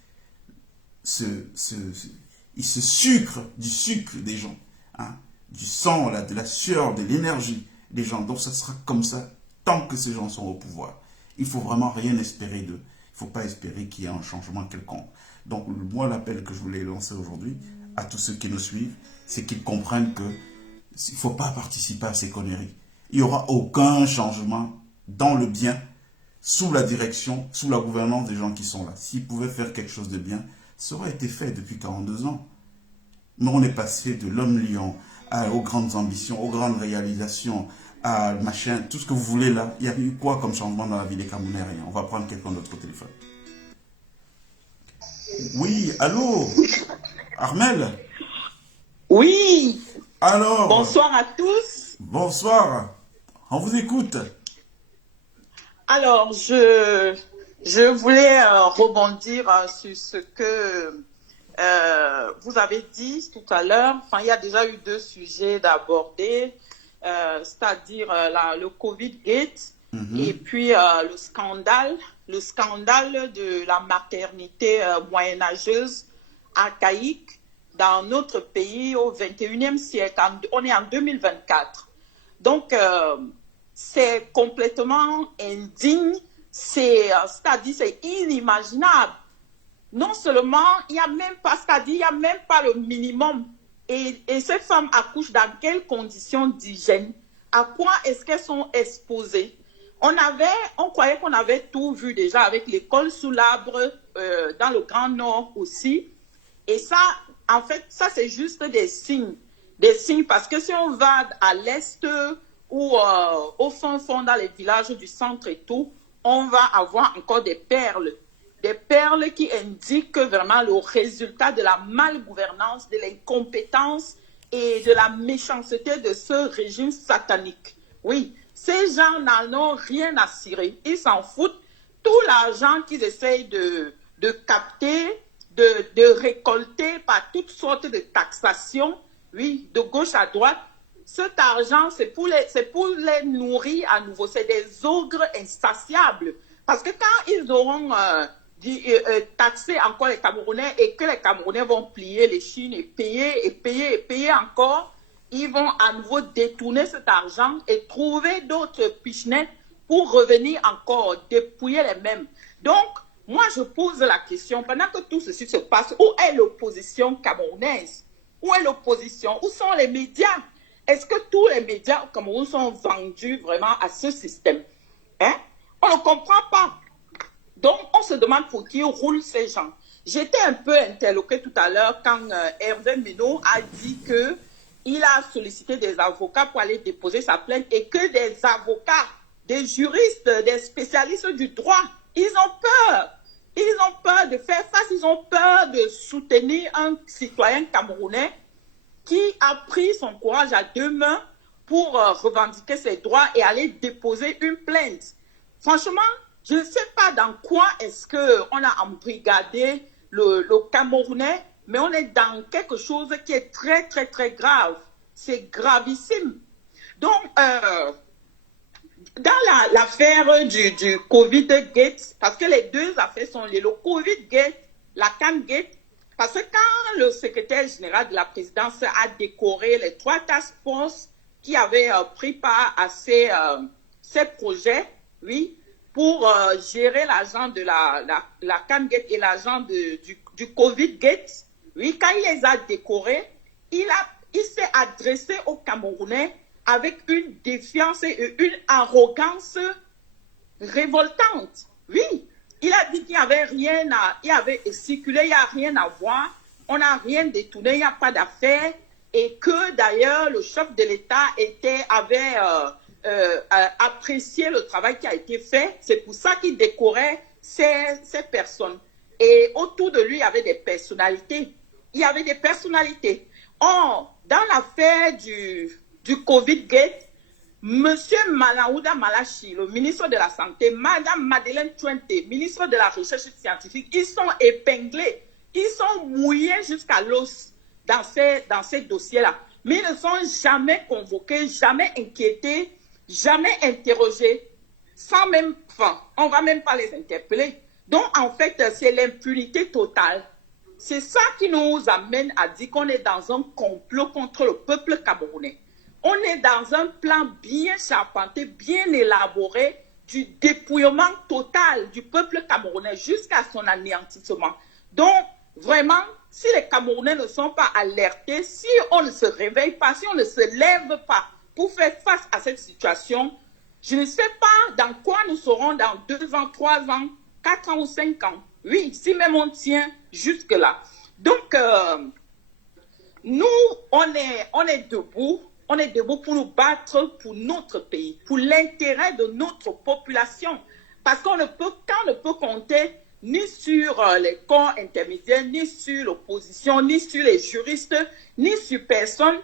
il se sucre du sucre des gens, hein, du sang, de la sueur, de l'énergie des gens. Donc ça sera comme ça tant que ces gens sont au pouvoir. Il ne faut vraiment rien espérer d'eux. Il ne faut pas espérer qu'il y ait un changement quelconque. Donc moi, l'appel que je voulais lancer aujourd'hui à tous ceux qui nous suivent, c'est qu'ils comprennent qu'il ne faut pas participer à ces conneries. Il n'y aura aucun changement dans le bien sous la direction, sous la gouvernance des gens qui sont là. S'ils pouvaient faire quelque chose de bien, ça aurait été fait depuis 42 ans. Mais on est passé de l'homme lion aux grandes ambitions, aux grandes réalisations, à machin, tout ce que vous voulez là. Il y a eu quoi comme changement dans la vie des Camerounais? Rien. On va prendre quelqu'un d'autre au téléphone. Oui, allô Armel? Oui. Alors? Bonsoir à tous. Bonsoir. On vous écoute. Alors, je voulais rebondir sur ce que vous avez dit tout à l'heure. Enfin, il y a déjà eu deux sujets d'aborder, c'est-à-dire le Covid-Gate et puis le scandale de la maternité moyenâgeuse archaïque dans notre pays au 21e siècle. On est en 2024. Donc, c'est complètement indigne, c'est-à-dire c'est inimaginable. Non seulement, il n'y a même pas, c'est-à-dire il n'y a même pas le minimum. Et ces femmes accouchent dans quelles conditions d'hygiène? À quoi est-ce qu'elles sont exposées? On croyait qu'on avait tout vu déjà avec l'école sous l'arbre dans le Grand Nord aussi. Et ça, en fait, ça c'est juste des signes. Des signes parce que si on va à l'est ou au fond dans les villages du centre et tout, on va avoir encore des perles. Des perles qui indiquent vraiment le résultat de la malgouvernance, de l'incompétence et de la méchanceté de ce régime satanique. Oui, ces gens n'en ont rien à cirer. Ils s'en foutent. Tout l'argent qu'ils essayent de capter, de récolter par toutes sortes de taxations, oui, de gauche à droite, cet argent, c'est pour les nourrir à nouveau. C'est des ogres insatiables. Parce que quand ils auront taxer encore les Camerounais et que les Camerounais vont plier les chines et payer encore, ils vont à nouveau détourner cet argent et trouver d'autres pichenets pour revenir encore dépouiller les mêmes. Donc, moi je pose la question, pendant que tout ceci se passe, où est l'opposition camerounaise? Où est l'opposition? Où sont les médias? Est-ce que tous les médias au Cameroun sont vendus vraiment à ce système? Hein? On ne comprend pas. Donc, on se demande pour qui roulent ces gens. J'étais un peu interloquée tout à l'heure quand Hervé Meno a dit qu'il a sollicité des avocats pour aller déposer sa plainte et que des avocats, des juristes, des spécialistes du droit Ils ont peur. Ils ont peur de faire face, ils ont peur de soutenir un citoyen camerounais qui a pris son courage à deux mains pour revendiquer ses droits et aller déposer une plainte. Franchement, je ne sais pas dans quoi est-ce qu'on a embrigadé le Camerounais, mais on est dans quelque chose qui est très, très, très grave. C'est gravissime. Donc, dans l'affaire du Covid-Gate, parce que les deux affaires sont liées, le Covid-Gate, la CAN-Gate, parce que quand le secrétaire général de la présidence a décoré les 3 task force qui avaient pris part à ces projets, oui, pour gérer l'argent de la CAN-Gate et l'argent du Covid-Gate, oui, quand il les a décorés, il s'est adressé aux Camerounais avec une défiance et une arrogance révoltante. Oui, il a dit qu'il n'y avait rien il avait circulé, il n'y a rien à voir, on n'a rien détourné, il n'y a pas d'affaires, et que d'ailleurs le chef de l'État avait apprécié le travail qui a été fait. C'est pour ça qu'il décorait ces personnes. Et autour de lui, il y avait des personnalités. Or, dans l'affaire du Covid-Gate, M. Malaouda Malachi, le ministre de la Santé, Mme Madeleine Tchouente, ministre de la Recherche scientifique, ils sont épinglés, ils sont mouillés jusqu'à l'os dans ces dossiers-là. Mais ils ne sont jamais convoqués, jamais inquiétés, jamais interrogés, sans même, on ne va même pas les interpeller. Donc, en fait, c'est l'impunité totale. C'est ça qui nous amène à dire qu'on est dans un complot contre le peuple camerounais. On est dans un plan bien charpenté, bien élaboré du dépouillement total du peuple camerounais jusqu'à son anéantissement. Donc, vraiment, si les Camerounais ne sont pas alertés, si on ne se réveille pas, si on ne se lève pas pour faire face à cette situation, je ne sais pas dans quoi nous serons dans 2 ans, 3 ans, 4 ans ou 5 ans. Oui, si même on tient jusque-là. Donc, nous, on est debout. On est debout pour nous battre pour notre pays, pour l'intérêt de notre population. Parce qu'on ne peut compter ni sur les corps intermédiaires, ni sur l'opposition, ni sur les juristes, ni sur personne.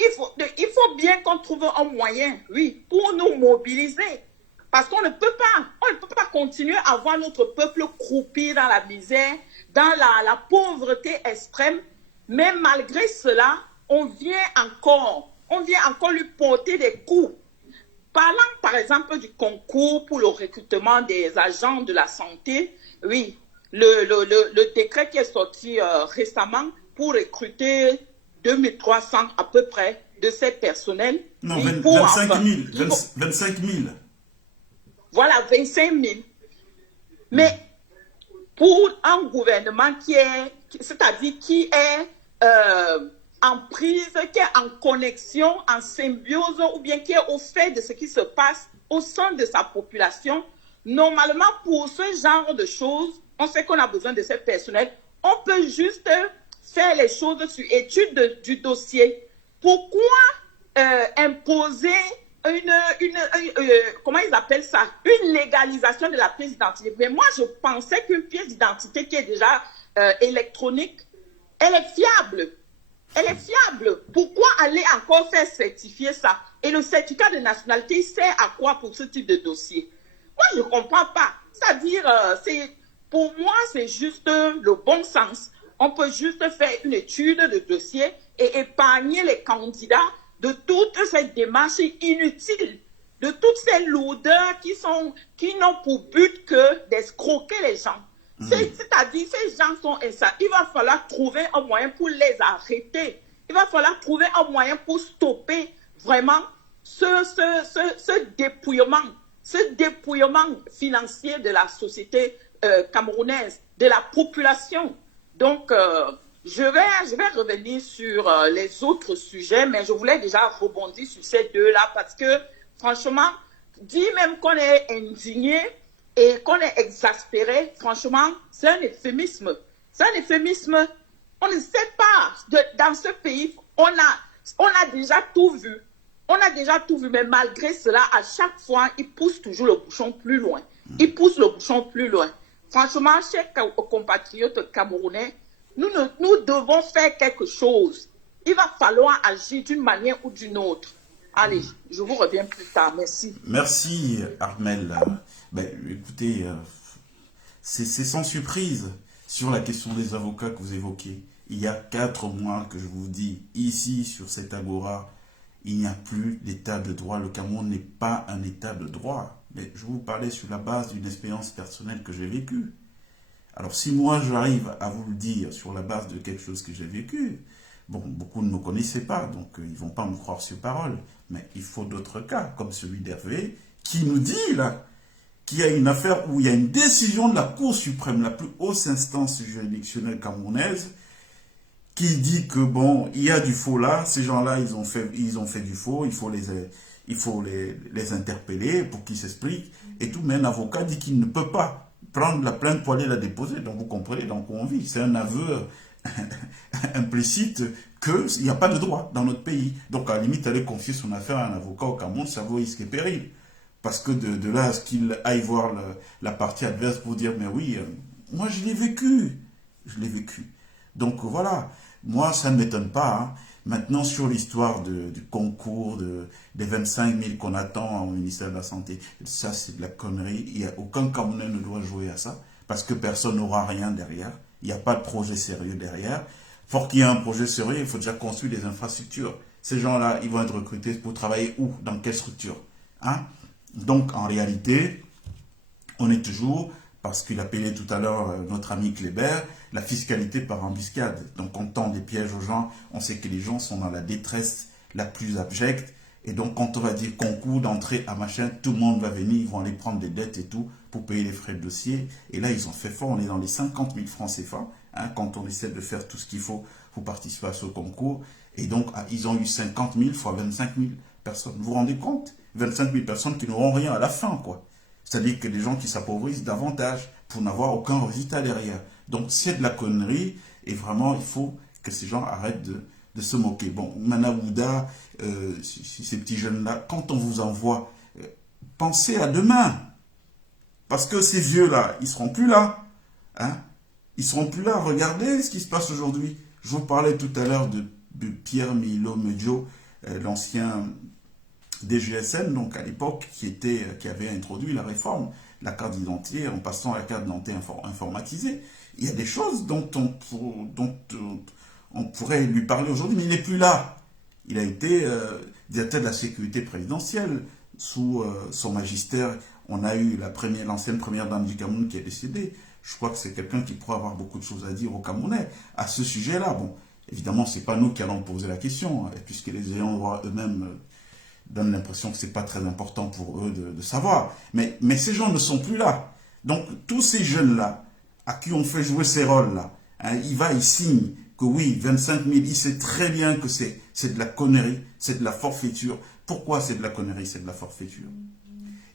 Il faut bien qu'on trouve un moyen, oui, pour nous mobiliser. Parce qu'on ne peut pas continuer à voir notre peuple croupi dans la misère, dans la pauvreté extrême. Mais malgré cela, on vient encore lui porter des coups. Parlant par exemple du concours pour le recrutement des agents de la santé, oui, le décret qui est sorti récemment pour recruter 2300 à peu près de ces personnels. Non, oui, 25 000. Voilà, 25 000. Mais pour un gouvernement qui est en prise, qui est en connexion, en symbiose, ou bien qui est au fait de ce qui se passe au sein de sa population, normalement, pour ce genre de choses, on sait qu'on a besoin de ces personnels. On peut juste faire les choses sur étude du dossier. Pourquoi imposer comment ils appellent ça, une légalisation de la pièce d'identité? Mais moi, je pensais qu'une pièce d'identité qui est déjà électronique, elle est fiable. Elle est fiable. Pourquoi aller encore faire certifier ça? Et le certificat de nationalité, il sert à quoi pour ce type de dossier? Moi, je ne comprends pas. C'est-à-dire, pour moi, c'est juste le bon sens. On peut juste faire une étude de dossier et épargner les candidats de toutes ces démarches inutiles, de toutes ces lourdeurs qui n'ont pour but que d'escroquer les gens. C'est-à-dire, ces gens sont ça. Il va falloir trouver un moyen pour les arrêter. Il va falloir trouver un moyen pour stopper vraiment ce dépouillement financier de la société camerounaise, de la population. Donc, je vais revenir sur les autres sujets, mais je voulais déjà rebondir sur ces deux-là parce que, franchement, dire même qu'on est indigné et qu'on est exaspéré, franchement, c'est un euphémisme. C'est un euphémisme. On ne sait pas. Dans ce pays, on a déjà tout vu. On a déjà tout vu, mais malgré cela, à chaque fois, ils poussent toujours le bouchon plus loin. Ils poussent le bouchon plus loin. Franchement, chers compatriotes camerounais, nous devons faire quelque chose. Il va falloir agir d'une manière ou d'une autre. Allez, je vous reviens plus tard. Merci. Merci, Armel. Ben, écoutez, c'est sans surprise sur la question des avocats que vous évoquez. Il y a 4 mois que je vous dis, ici, sur cette agora, il n'y a plus d'état de droit. Le Cameroun n'est pas un état de droit. Mais je vous parlais sur la base d'une expérience personnelle que j'ai vécue. Alors, si moi, j'arrive à vous le dire sur la base de quelque chose que j'ai vécu, bon, beaucoup ne me connaissaient pas, donc ils ne vont pas me croire sur parole. Mais il faut d'autres cas, comme celui d'Hervé, qui nous dit, là, qu'il y a une affaire où il y a une décision de la Cour suprême, la plus haute instance juridictionnelle camerounaise, qui dit que, bon, il y a du faux là, ces gens-là, ils ont fait du faux, il faut les interpeller pour qu'ils s'expliquent, et tout, mais un avocat dit qu'il ne peut pas prendre la plainte pour aller la déposer. Donc, vous comprenez dans quoi on vit. C'est un aveu implicite qu'il n'y a pas de droit dans notre pays. Donc, à la limite, aller confier son affaire à un avocat au Cameroun, ça vaut risque et péril. Parce que de là à ce qu'il aille voir la partie adverse pour dire, mais oui, moi je l'ai vécu. Je l'ai vécu. Donc, voilà. Moi, ça ne m'étonne pas. Hein. Maintenant, sur l'histoire du concours, des 25 000 qu'on attend au ministère de la Santé, ça, c'est de la connerie. Il y a aucun Camerounais ne doit jouer à ça, parce que personne n'aura rien derrière. Il n'y a pas de projet sérieux derrière. Pour qu'il y ait un projet sérieux, il faut déjà construire des infrastructures. Ces gens-là, ils vont être recrutés pour travailler où? Dans quelle structure? Hein? Donc, en réalité, on est toujours, parce qu'il appelait tout à l'heure notre ami Kléber, la fiscalité par embuscade. Donc, on tend des pièges aux gens, on sait que les gens sont dans la détresse la plus abjecte, et donc, quand on va dire concours d'entrée à machin, tout le monde va venir, ils vont aller prendre des dettes et tout, pour payer les frais de dossier. Et là, ils ont fait fort, on est dans les 50 000 francs CFA, hein, quand on essaie de faire tout ce qu'il faut pour participer à ce concours. Et donc, ils ont eu 50 000 fois 25 000 personnes. Vous vous rendez compte? 25 000 personnes qui n'auront rien à la fin, quoi. C'est-à-dire que les gens qui s'appauvrissent davantage pour n'avoir aucun résultat derrière. Donc, c'est de la connerie, et vraiment, il faut que ces gens arrêtent de se moquer. Bon, Manawouda, ces petits jeunes-là, quand on vous envoie, pensez à demain. Parce que ces vieux-là, ils ne seront plus là. Hein? Ils ne seront plus là. Regardez ce qui se passe aujourd'hui. Je vous parlais tout à l'heure de Pierre Milo Medjo, l'ancien DGSN, donc à l'époque, qui avait introduit la réforme, la carte d'identité en passant à la carte d'identité informatisée. Il y a des choses dont on pourrait lui parler aujourd'hui, mais il n'est plus là. Il a été directeur de la sécurité présidentielle. Sous son magistère, on a eu l'ancienne première dame du Cameroun qui est décédée. Je crois que c'est quelqu'un qui pourrait avoir beaucoup de choses à dire aux Camerounais à ce sujet-là. Bon, évidemment, ce n'est pas nous qui allons poser la question, puisque les ayants droit eux-mêmes donnent l'impression que ce n'est pas très important pour eux de savoir. Mais ces gens ne sont plus là. Donc, tous ces jeunes-là, à qui on fait jouer ces rôles-là, hein, il signe que oui, 25 000, il sait très bien que c'est de la connerie, c'est de la forfaiture. Pourquoi c'est de la connerie, c'est de la forfaiture?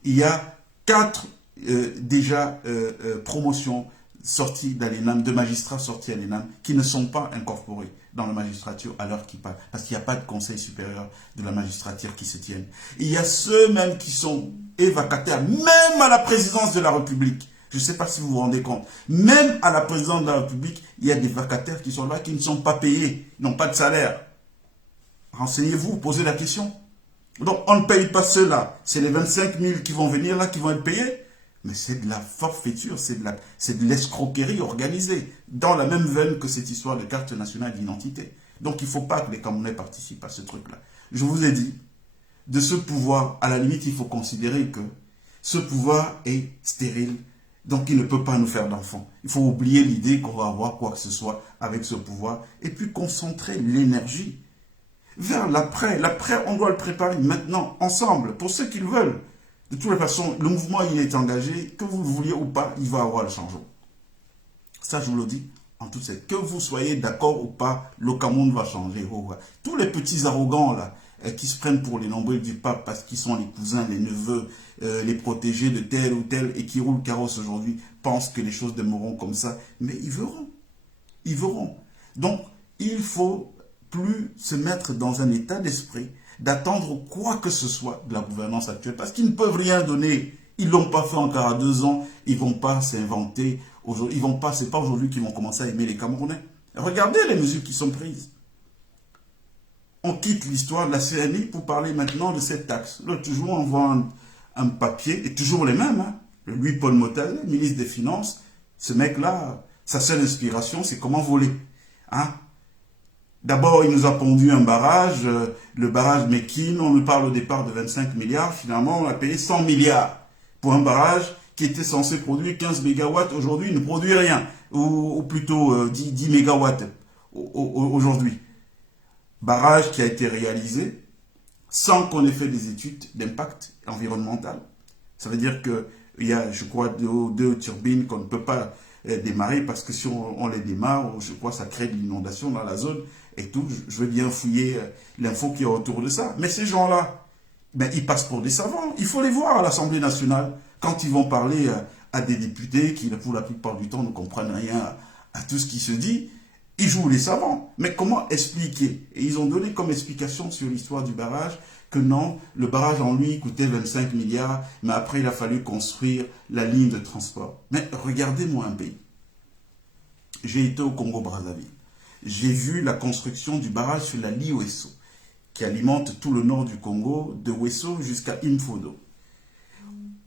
Il y a 4 promotions sorties à l'ENAM, de magistrats sortis à l'ENAM, qui ne sont pas incorporés dans la magistrature à l'heure qui parle, parce qu'il n'y a pas de conseil supérieur de la magistrature qui se tienne. Il y a ceux-mêmes qui sont évacataires, même à la présidence de la République. Je ne sais pas si vous vous rendez compte. Même à la présidence de la République, il y a des vacataires qui sont là, qui ne sont pas payés, n'ont pas de salaire. Renseignez-vous, posez la question. Donc, on ne paye pas ceux-là. C'est les 25 000 qui vont venir là, qui vont être payés. Mais c'est de la forfaiture, c'est de l'escroquerie organisée, dans la même veine que cette histoire de carte nationale d'identité. Donc, il ne faut pas que les Camerounais participent à ce truc-là. Je vous ai dit, de ce pouvoir, à la limite, il faut considérer que ce pouvoir est stérile. Donc, il ne peut pas nous faire d'enfants. Il faut oublier l'idée qu'on va avoir quoi que ce soit avec ce pouvoir. Et puis, concentrer l'énergie vers l'après. L'après, on doit le préparer maintenant, ensemble, pour ceux qui le veulent. De toute façon, le mouvement, il est engagé. Que vous le vouliez ou pas, il va avoir le changement. Ça, je vous le dis en toute cette. Que vous soyez d'accord ou pas, le Cameroun va changer. Tous les petits arrogants, là, qui se prennent pour les nombrils du pape parce qu'ils sont les cousins, les neveux, les protégés de tel ou tel et qui roulent carrosse aujourd'hui, pensent que les choses demeureront comme ça. Mais ils verront. Ils verront. Donc, il faut plus se mettre dans un état d'esprit d'attendre quoi que ce soit de la gouvernance actuelle, parce qu'ils ne peuvent rien donner. Ils ne l'ont pas fait encore à 2 ans, ils ne vont pas s'inventer. C'est pas aujourd'hui qu'ils vont commencer à aimer les Camerounais. Regardez les mesures qui sont prises. On quitte l'histoire de la CNI pour parler maintenant de cette taxe. Là, toujours, on voit un papier, et toujours les mêmes. Hein. Louis-Paul Motazé, ministre des Finances, ce mec-là, sa seule inspiration, c'est comment voler. Hein? D'abord, il nous a pondu un barrage, le barrage Mekin, on nous parle au départ de 25 milliards, finalement, on a payé 100 milliards pour un barrage qui était censé produire 15 mégawatts. Aujourd'hui, il ne produit rien, ou plutôt 10 mégawatts aujourd'hui. Barrage qui a été réalisé sans qu'on ait fait des études d'impact environnemental. Ça veut dire qu'il y a, je crois, deux turbines qu'on ne peut pas démarrer parce que si on les démarre, je crois que ça crée de l'inondation dans la zone et tout. Je vais bien fouiller l'info qui est autour de ça. Mais ces gens-là, ben, ils passent pour des savants. Il faut les voir à l'Assemblée nationale quand ils vont parler à des députés qui, pour la plupart du temps, ne comprennent rien à tout ce qui se dit. Ils jouent les savants. Mais comment expliquer? Et ils ont donné comme explication sur l'histoire du barrage que non, le barrage en lui coûtait 25 milliards, mais après il a fallu construire la ligne de transport. Mais regardez-moi un pays. J'ai été au Congo-Brazzaville. J'ai vu la construction du barrage sur la Li-Wesso, qui alimente tout le nord du Congo, de Wesso jusqu'à Imfodo.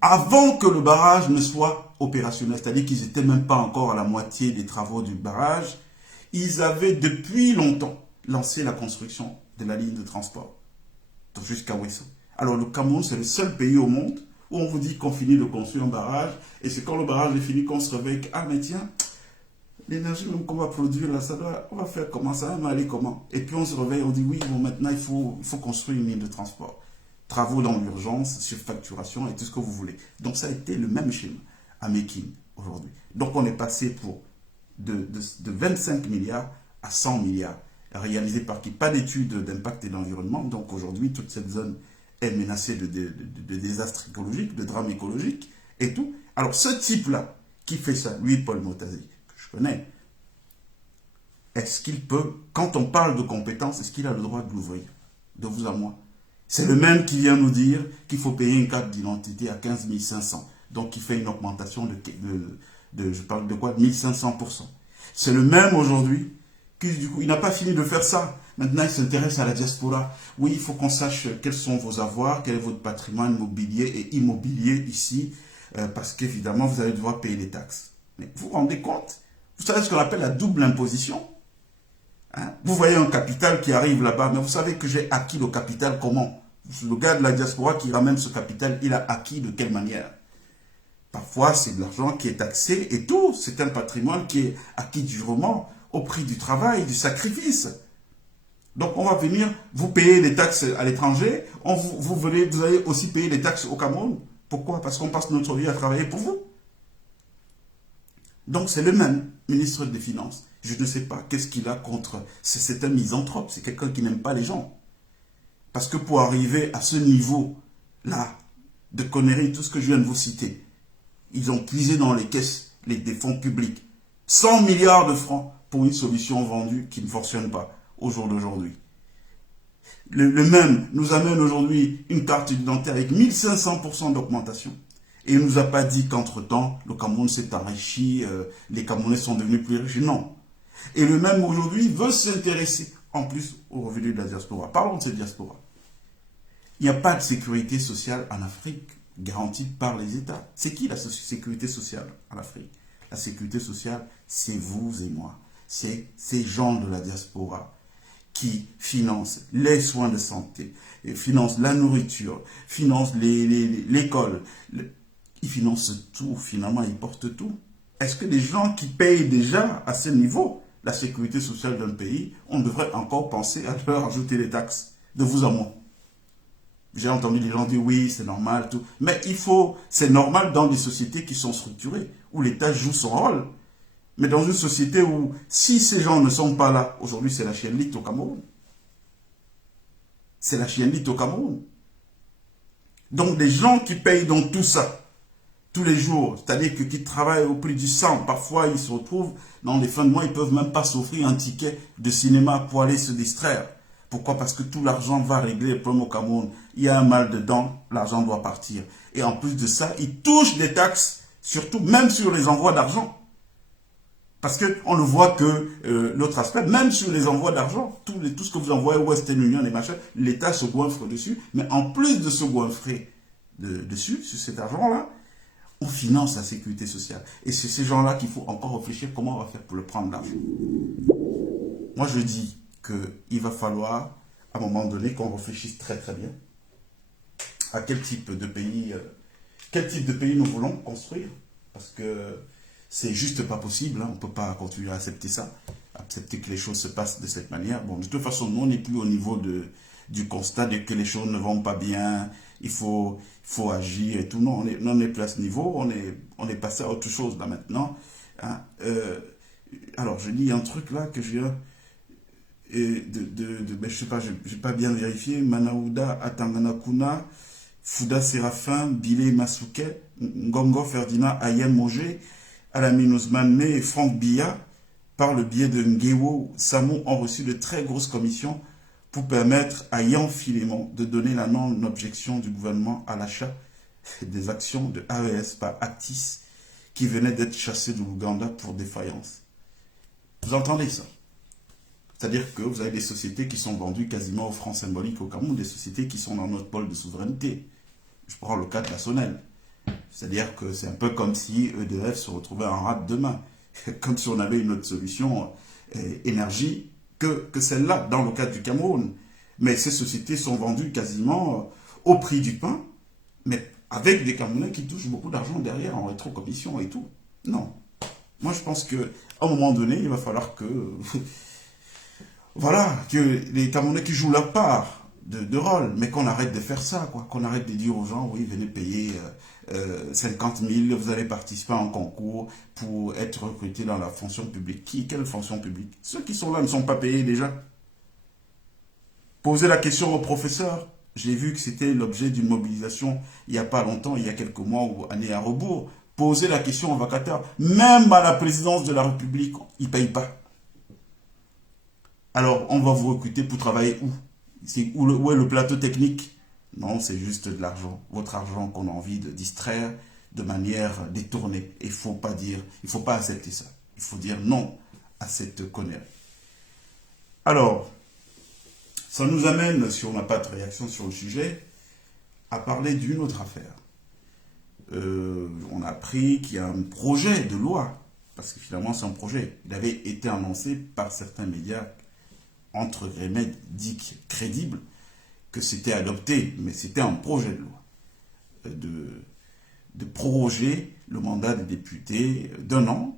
Avant que le barrage ne soit opérationnel, c'est-à-dire qu'ils n'étaient même pas encore à la moitié des travaux du barrage, ils avaient depuis longtemps lancé la construction de la ligne de transport jusqu'à Wesso. Alors le Cameroun, c'est le seul pays au monde où on vous dit qu'on finit de construire un barrage et c'est quand le barrage est fini qu'on se réveille. Ah mais tiens, l'énergie qu'on va produire là, on va faire comment, ça va aller comment? Et puis on se réveille, on dit oui, bon maintenant il faut construire une ligne de transport. Travaux dans l'urgence, surfacturation et tout ce que vous voulez. Donc ça a été le même schéma à Mekin aujourd'hui. Donc on est passé de 25 milliards à 100 milliards, réalisé par qui? Pas d'études d'impact et d'environnement. Donc aujourd'hui, toute cette zone est menacée de désastres écologiques, de drames écologiques et tout. Alors ce type-là, qui fait ça, lui, Paul Motazé, que je connais, est-ce qu'il peut, quand on parle de compétences, est-ce qu'il a le droit de l'ouvrir? De vous à moi. C'est le même qui vient nous dire qu'il faut payer une carte d'identité à 15 500. Donc qui fait une augmentation je parle de quoi? 1500%. C'est le même aujourd'hui qui, du coup, il n'a pas fini de faire ça. Maintenant, il s'intéresse à la diaspora. Oui, il faut qu'on sache quels sont vos avoirs, quel est votre patrimoine mobilier et immobilier ici, parce qu'évidemment, vous allez devoir payer les taxes. Mais vous vous rendez compte? Vous savez ce qu'on appelle la double imposition? Hein? Vous voyez un capital qui arrive là-bas, mais vous savez que j'ai acquis le capital comment? Le gars de la diaspora qui ramène ce capital, il a acquis de quelle manière? Parfois, c'est de l'argent qui est taxé et tout. C'est un patrimoine qui est acquis durement au prix du travail, du sacrifice. Donc, on va venir vous payer les taxes à l'étranger. Vous allez aussi payer les taxes au Cameroun. Pourquoi? Parce qu'on passe notre vie à travailler pour vous. Donc, c'est le même ministre des Finances. Je ne sais pas qu'est-ce qu'il a contre... C'est un misanthrope. C'est quelqu'un qui n'aime pas les gens. Parce que pour arriver à ce niveau-là de conneries, tout ce que je viens de vous citer, ils ont puisé dans les caisses des fonds publics 100 milliards de francs pour une solution vendue qui ne fonctionne pas au jour d'aujourd'hui. Le même nous amène aujourd'hui une carte d'identité avec 1500% d'augmentation. Et il ne nous a pas dit qu'entre-temps, le Cameroun s'est enrichi, les Camerounais sont devenus plus riches. Non. Et le même aujourd'hui veut s'intéresser en plus aux revenus de la diaspora. Parlons de cette diaspora. Il n'y a pas de sécurité sociale en Afrique garantie par les États. C'est qui la sécurité sociale en Afrique? La sécurité sociale, c'est vous et moi. C'est ces gens de la diaspora qui financent les soins de santé, financent la nourriture, financent l'école. Ils financent tout, finalement, ils portent tout. Est-ce que les gens qui payent déjà à ce niveau la sécurité sociale d'un pays, on devrait encore penser à leur ajouter les taxes de vous à moi? J'ai entendu les gens dire oui, c'est normal, tout. Mais c'est normal dans des sociétés qui sont structurées, où l'État joue son rôle. Mais dans une société où, si ces gens ne sont pas là, aujourd'hui c'est la chienlit au Cameroun. C'est la chienlit au Cameroun. Donc des gens qui payent dans tout ça, tous les jours, c'est-à-dire qui travaillent au prix du sang, parfois ils se retrouvent dans les fins de mois, ils ne peuvent même pas s'offrir un ticket de cinéma pour aller se distraire, Pourquoi? Parce que tout l'argent va régler le problème au Cameroun. Il y a un mal dedans, l'argent doit partir. Et en plus de ça, ils touchent des taxes, surtout même sur les envois d'argent. Parce qu'on ne voit que l'autre aspect, même sur les envois d'argent, tout ce que vous envoyez au Western Union et machin, l'État se goinfre dessus. Mais en plus de se goinfrer dessus, sur cet argent-là, on finance la sécurité sociale. Et c'est ces gens-là qu'il faut encore réfléchir comment on va faire pour le prendre l'argent. Moi, je dis qu'il va falloir, à un moment donné, qu'on réfléchisse très très bien à quel type de pays nous voulons construire. Parce que c'est juste pas possible, hein. On ne peut pas continuer à accepter ça, accepter que les choses se passent de cette manière. Bon, de toute façon, nous, on n'est plus au niveau du constat de que les choses ne vont pas bien, il faut agir et tout. Non, on n'est plus à ce niveau, on est passé à autre chose là maintenant. Hein. Alors, je lis un truc là que je viens ben, je sais pas, j'ai pas bien vérifié. Manaouda Atanganakuna, Fouda Séraphin, Bilé Masuke, Ngongo Ferdinand Ayem Mogé, Alamine Ousmane et Franck Biya, par le biais de Ngewo Samou, ont reçu de très grosses commissions pour permettre à Yan Filémon de donner la non-objection du gouvernement à l'achat des actions de AES par Actis qui venait d'être chassé de l'Ouganda pour défaillance. Vous entendez ça? C'est-à-dire que vous avez des sociétés qui sont vendues quasiment aux francs symboliques au Cameroun, des sociétés qui sont dans notre pôle de souveraineté. Je prends le cas de la Sonel. C'est-à-dire que c'est un peu comme si EDF se retrouvait en rade demain. Comme si on avait une autre solution énergie que celle-là, dans le cadre du Cameroun. Mais ces sociétés sont vendues quasiment au prix du pain, mais avec des Camerounais qui touchent beaucoup d'argent derrière en rétrocommission et tout. Non. Moi, je pense qu'à un moment donné, il va falloir que... voilà, que les Camerounais qui jouent leur part de rôle, mais qu'on arrête de faire ça, quoi. Qu'on arrête de dire aux gens, oui, venez payer 50 000, vous allez participer à un concours pour être recruté dans la fonction publique. Quelle fonction publique? Ceux qui sont là ne sont pas payés déjà. Posez la question aux professeurs. J'ai vu que c'était l'objet d'une mobilisation il n'y a pas longtemps, il y a quelques mois ou années à rebours. Posez la question aux vacataires. Même à la présidence de la République, ils ne payent pas. Alors, on va vous recruter pour travailler où? Où est le plateau technique? Non, c'est juste de l'argent. Votre argent qu'on a envie de distraire de manière détournée. Il ne faut pas dire, il ne faut pas accepter ça. Il faut dire non à cette connerie. Alors, ça nous amène, si on n'a pas de réaction sur le sujet, à parler d'une autre affaire. On a appris qu'il y a un projet de loi, parce que finalement c'est un projet. Il avait été annoncé par certains médias entre guillemets, dit crédible, que c'était adopté, mais c'était un projet de loi, de proroger le mandat des députés d'un an,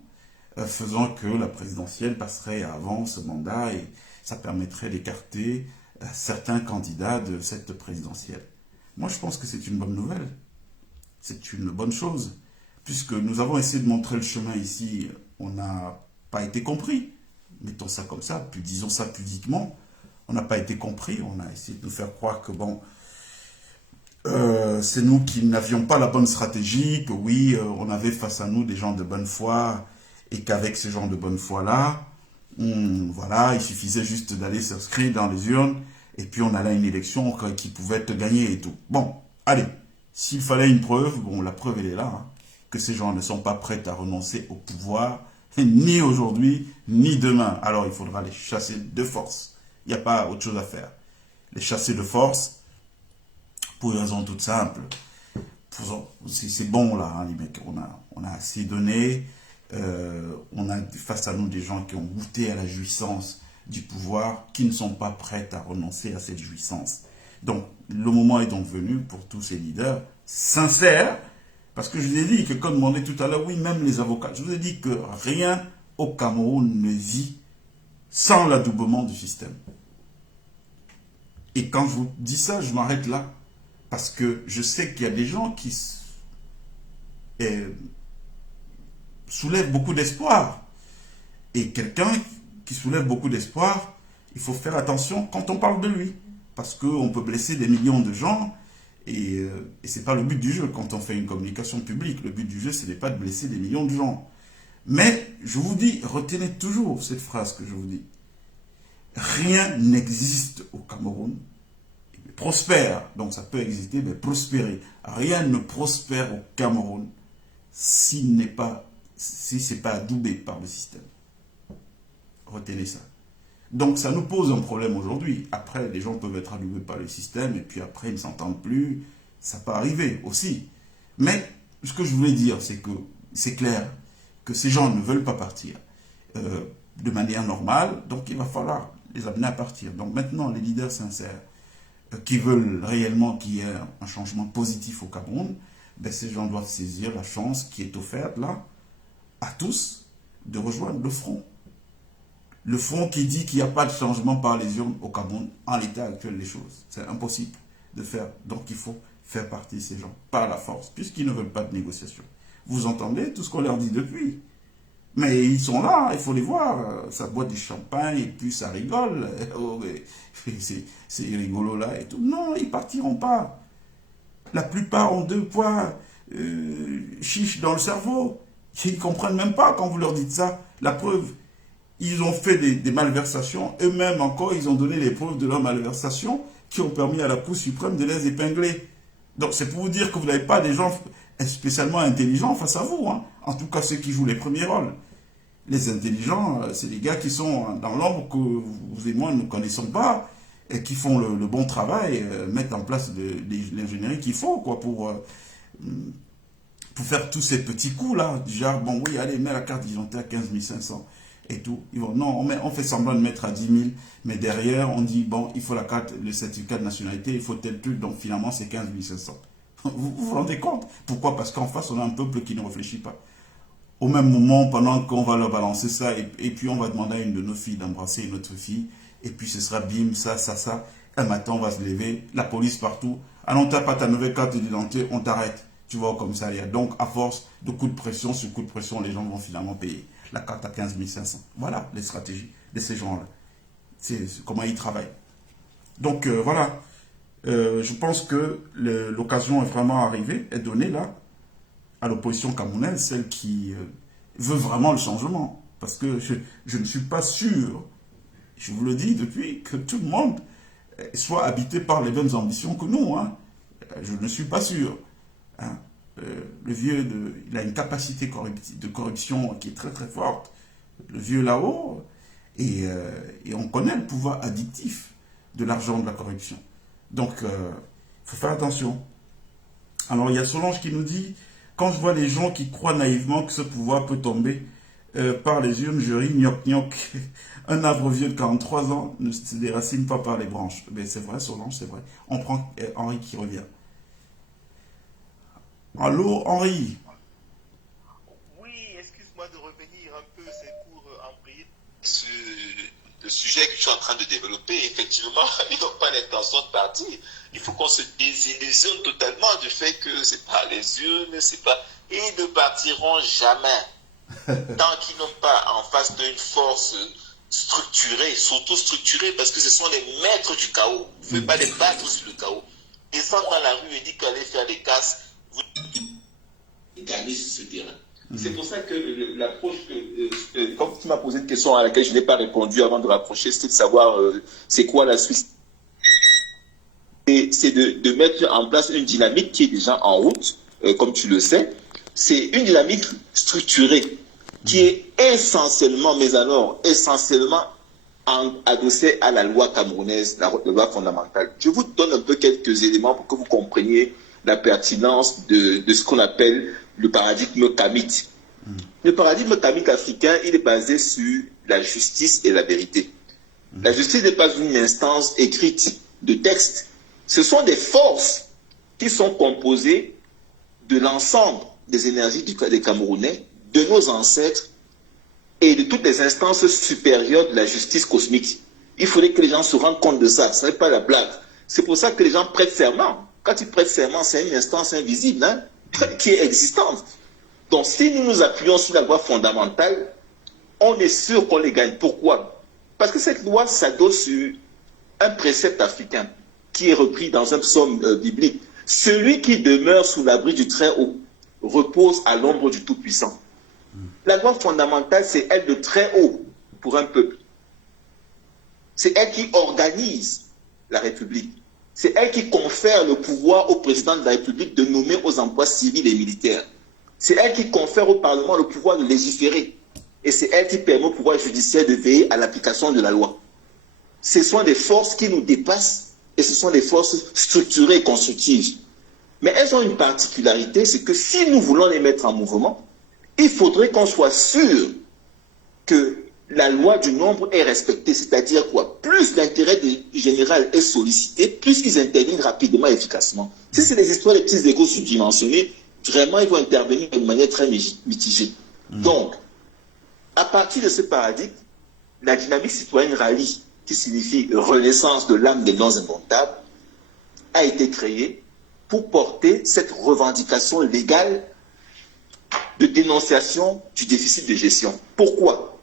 faisant que la présidentielle passerait avant ce mandat et ça permettrait d'écarter certains candidats de cette présidentielle. Moi, je pense que c'est une bonne nouvelle. C'est une bonne chose, puisque nous avons essayé de montrer le chemin ici, on n'a pas été compris. Mettons ça comme ça, puis disons ça pudiquement, on n'a pas été compris, on a essayé de nous faire croire que bon, c'est nous qui n'avions pas la bonne stratégie, que oui, on avait face à nous des gens de bonne foi, et qu'avec ces gens de bonne foi-là, voilà, il suffisait juste d'aller s'inscrire dans les urnes, et puis on allait à une élection qui pouvait être gagnée et tout. Bon, allez, s'il fallait une preuve, bon, la preuve elle est là, hein, que ces gens ne sont pas prêts à renoncer au pouvoir, ni aujourd'hui, ni demain. Alors, il faudra les chasser de force. Il n'y a pas autre chose à faire. Les chasser de force, pour une raison toute simple. C'est bon, là, hein, les mecs. On a assez donné. On a face à nous des gens qui ont goûté à la jouissance du pouvoir, qui ne sont pas prêts à renoncer à cette jouissance. Donc, le moment est donc venu pour tous ces leaders sincères. Parce que je vous ai dit que, comme demandé tout à l'heure, oui, même les avocats, je vous ai dit que rien au Cameroun ne vit sans l'adoubement du système. Et quand je vous dis ça, je m'arrête là. Parce que je sais qu'il y a des gens qui soulèvent beaucoup d'espoir. Et quelqu'un qui soulève beaucoup d'espoir, il faut faire attention quand on parle de lui. Parce qu'on peut blesser des millions de gens. Et ce n'est pas le but du jeu quand on fait une communication publique. Le but du jeu, ce n'est pas de blesser des millions de gens. Mais je vous dis, retenez toujours cette phrase que je vous dis. rien n'existe au Cameroun. Prospère, donc ça peut exister, mais prospérer. Rien ne prospère au Cameroun si ce n'est pas adoubé par le système. Retenez ça. Donc ça nous pose un problème aujourd'hui. Après, les gens peuvent être adoubés par le système et puis après, ils ne s'entendent plus. Ça peut arriver aussi. Mais ce que je voulais dire, c'est que c'est clair que ces gens ne veulent pas partir de manière normale. Donc il va falloir les amener à partir. Donc maintenant, les leaders sincères qui veulent réellement qu'il y ait un changement positif au Cameroun, ben ces gens doivent saisir la chance qui est offerte là à tous de rejoindre le front. Le front qui dit qu'il n'y a pas de changement par les urnes au Cameroun en l'état actuel des choses. C'est impossible de faire. Donc il faut faire partie de ces gens par la force, puisqu'ils ne veulent pas de négociation. Vous entendez tout ce qu'on leur dit depuis. Mais ils sont là, il faut les voir. Ça boit du champagne et puis ça rigole. Oh, c'est rigolo là et tout. Non, ils partiront pas. La plupart ont 2 poids chiches dans le cerveau. Ils ne comprennent même pas quand vous leur dites ça. La preuve, ils ont fait des malversations. Eux-mêmes encore, ils ont donné les preuves de leurs malversations qui ont permis à la Cour suprême de les épingler. Donc c'est pour vous dire que vous n'avez pas des gens spécialement intelligents face à vous. Hein. En tout cas, ceux qui jouent les premiers rôles. Les intelligents, c'est les gars qui sont dans l'ombre que vous et moi ne connaissons pas et qui font le bon travail, mettent en place l'ingénierie qu'il faut quoi, pour faire tous ces petits coups là. Du genre, bon oui, allez, mets la carte d'identité à 15 500 et tout. Ils vont, non, on fait semblant de mettre à 10 000, mais derrière, on dit, bon, il faut la carte, le certificat de nationalité, il faut tel truc, donc finalement, c'est 15 500. Vous vous rendez compte? Pourquoi? Parce qu'en face, on a un peuple qui ne réfléchit pas. Au même moment, pendant qu'on va leur balancer ça, et puis on va demander à une de nos filles d'embrasser une autre fille, et puis ce sera bim, ça. Un matin, on va se lever, la police partout. Ah non, t'as pas ta nouvelle carte d'identité, on t'arrête. Tu vois, au commissariat. Donc, à force de coups de pression sur coup de pression, les gens vont finalement payer la carte à 15 500. Voilà les stratégies de ces gens-là. C'est comment ils travaillent. Donc, voilà. Je pense que l'occasion est vraiment arrivée, est donnée là, à l'opposition camerounaise, celle qui veut vraiment le changement. Parce que je ne suis pas sûr, je vous le dis depuis, que tout le monde soit habité par les mêmes ambitions que nous. Hein. Je ne suis pas sûr. Hein. Le vieux, il a une capacité de corruption qui est très très forte. Le vieux là-haut, et on connaît le pouvoir addictif de l'argent de la corruption. Donc, il faut faire attention. Alors, il y a Solange qui nous dit, quand je vois les gens qui croient naïvement que ce pouvoir peut tomber par les urnes, je ris, gnoc gnoc. Un arbre vieux de 43 ans ne se déracine pas par les branches. Mais c'est vrai, Solange, c'est vrai. On prend Henri qui revient. Allô, Henri? Oui, excuse-moi de revenir un peu, c'est pour embrayer le sujet que je suis en train de développer. Effectivement, ils n'ont pas l'intention de partir. Il faut qu'on se désillusionne totalement du fait que c'est pas les urnes, c'est pas... Et ils ne partiront jamais. Tant qu'ils n'ont pas en face d'une force structurée, surtout structurée, parce que ce sont les maîtres du chaos. Vous ne pouvez pas les battre sur le chaos. Descendre dans la rue et dire qu'aller faire des casses, vous gagnez sur ce terrain. C'est pour ça que l'approche comme tu m'as posé une question à laquelle je n'ai pas répondu avant de rapprocher, c'était de savoir c'est quoi la Suisse. Et c'est de mettre en place une dynamique qui est déjà en route, comme tu le sais. C'est une dynamique structurée qui est essentiellement, mais alors essentiellement adossée à la loi camerounaise, la loi fondamentale. Je vous donne un peu quelques éléments pour que vous compreniez la pertinence de ce qu'on appelle le paradigme kamite. Le paradigme kamite africain, il est basé sur la justice et la vérité. La justice n'est pas une instance écrite de texte. Ce sont des forces qui sont composées de l'ensemble des énergies des Camerounais, de nos ancêtres et de toutes les instances supérieures de la justice cosmique. Il faudrait que les gens se rendent compte de ça. Ce n'est pas la blague. C'est pour ça que les gens prêtent serment. Quand ils prêtent serment, c'est une instance invisible hein, qui est existante. Donc, si nous nous appuyons sur la loi fondamentale, on est sûr qu'on les gagne. Pourquoi? Parce que cette loi s'adosse sur un précepte africain qui est repris dans un psaume biblique. Celui qui demeure sous l'abri du Très-Haut repose à l'ombre du Tout-Puissant. La loi fondamentale, c'est elle de très haut pour un peuple. C'est elle qui organise la République. C'est elle qui confère le pouvoir au président de la République de nommer aux emplois civils et militaires. C'est elle qui confère au Parlement le pouvoir de légiférer. Et c'est elle qui permet au pouvoir judiciaire de veiller à l'application de la loi. Ce sont des forces qui nous dépassent et ce sont des forces structurées et constructives. Mais elles ont une particularité, c'est que si nous voulons les mettre en mouvement, il faudrait qu'on soit sûr que la loi du nombre est respectée. C'est-à-dire quoi? Plus l'intérêt général est sollicité, plus ils interviennent rapidement et efficacement. Si c'est des histoires de petits égos subdimensionnés, vraiment ils vont intervenir de manière très mitigée. Donc, à partir de ce paradigme, la dynamique citoyenne rallye, qui signifie renaissance de l'âme des non indomptables, a été créée pour porter cette revendication légale de dénonciation du déficit de gestion. Pourquoi?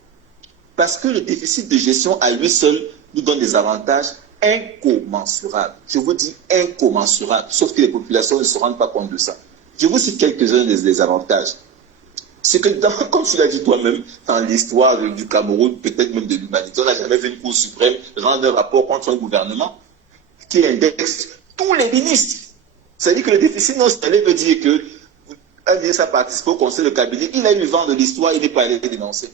Parce que le déficit de gestion à lui seul nous donne des avantages incommensurables. Je vous dis incommensurables, sauf que les populations ne se rendent pas compte de ça. Je vous cite quelques-uns des avantages. C'est que, comme tu l'as dit toi-même, dans l'histoire du Cameroun, peut-être même de l'humanité, on n'a jamais vu une Cour suprême rendre un rapport contre un gouvernement qui indexe tous les ministres. C'est-à-dire que le déficit non stallé veut dire que un ministre a participé au conseil de cabinet, il a eu vent de l'histoire, il n'est pas allé dénoncer.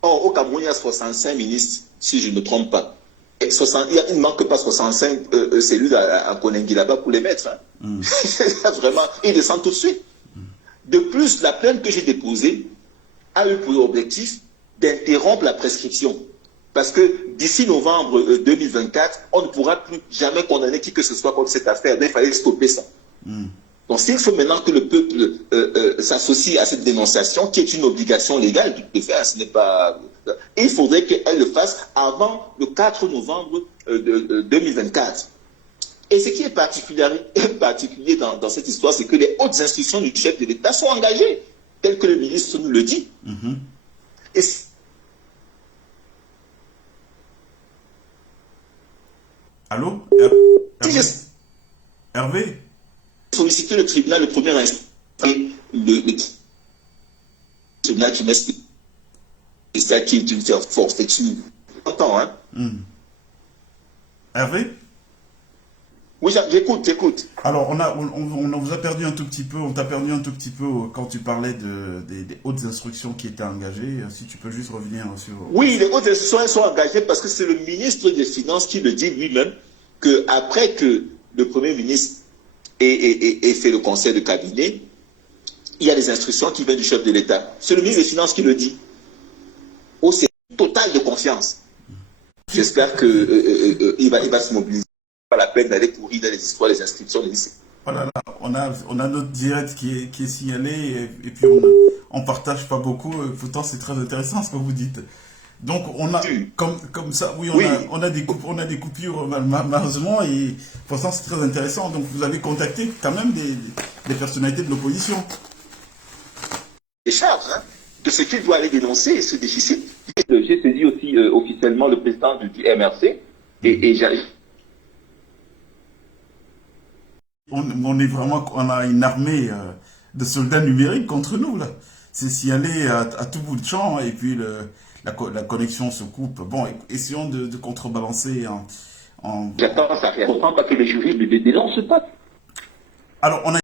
Or, au Cameroun, il y a 65 ministres, si je ne me trompe pas. Et il ne manque pas 65 cellules à Konengi là-bas pour les mettre. Hein. Vraiment, ils descendent tout de suite. De plus, la plainte que j'ai déposée a eu pour objectif d'interrompre la prescription. Parce que d'ici novembre 2024, on ne pourra plus jamais condamner qui que ce soit contre cette affaire. Donc, il fallait stopper ça. Donc, s'il faut maintenant que le peuple s'associe à cette dénonciation, qui est une obligation légale de faire, ce n'est pas... Et il faudrait qu'elle le fasse avant le 4 novembre 2024. Et ce qui est particulier dans cette histoire, c'est que les hautes instructions du chef de l'État sont engagées, tel que le ministre nous le dit. Et allô? Hervé? Solliciter le tribunal, le premier instant, le tribunal qui met ça qui est une forfaiture. Entends, hein? Hervé? Oui, j'écoute. Alors, on vous a perdu un tout petit peu, on t'a perdu un tout petit peu quand tu parlais des hautes instructions qui étaient engagées. Si tu peux juste revenir sur... Oui, les hautes instructions, elles sont engagées parce que c'est le ministre des Finances qui le dit lui-même, qu'après que le Premier ministre ait fait le conseil de cabinet, il y a des instructions qui viennent du chef de l'État. C'est le ministre des Finances qui le dit. Oh, c'est total de confiance. J'espère qu'il va se mobiliser. Pas la peine d'aller pourrir dans les histoires, les inscriptions, les lycées. Voilà, on a notre direct qui est signalé et puis on partage pas beaucoup. Pourtant, c'est très intéressant ce que vous dites. Donc, on a comme ça, oui, on a des coupures malheureusement et pourtant c'est très intéressant. Donc, vous avez contacté quand même des personnalités de l'opposition. Les charges, hein, de ce qu'il doit aller dénoncer ce déficit. J'ai saisi aussi officiellement le président du MRC et on a une armée de soldats numériques contre nous là. C'est s'y aller à tout bout de champ et puis la connexion se coupe. Bon, essayons de contrebalancer en... J'attends ça. Il ne faut pas que les jurys ne dénoncent pas. Alors, on a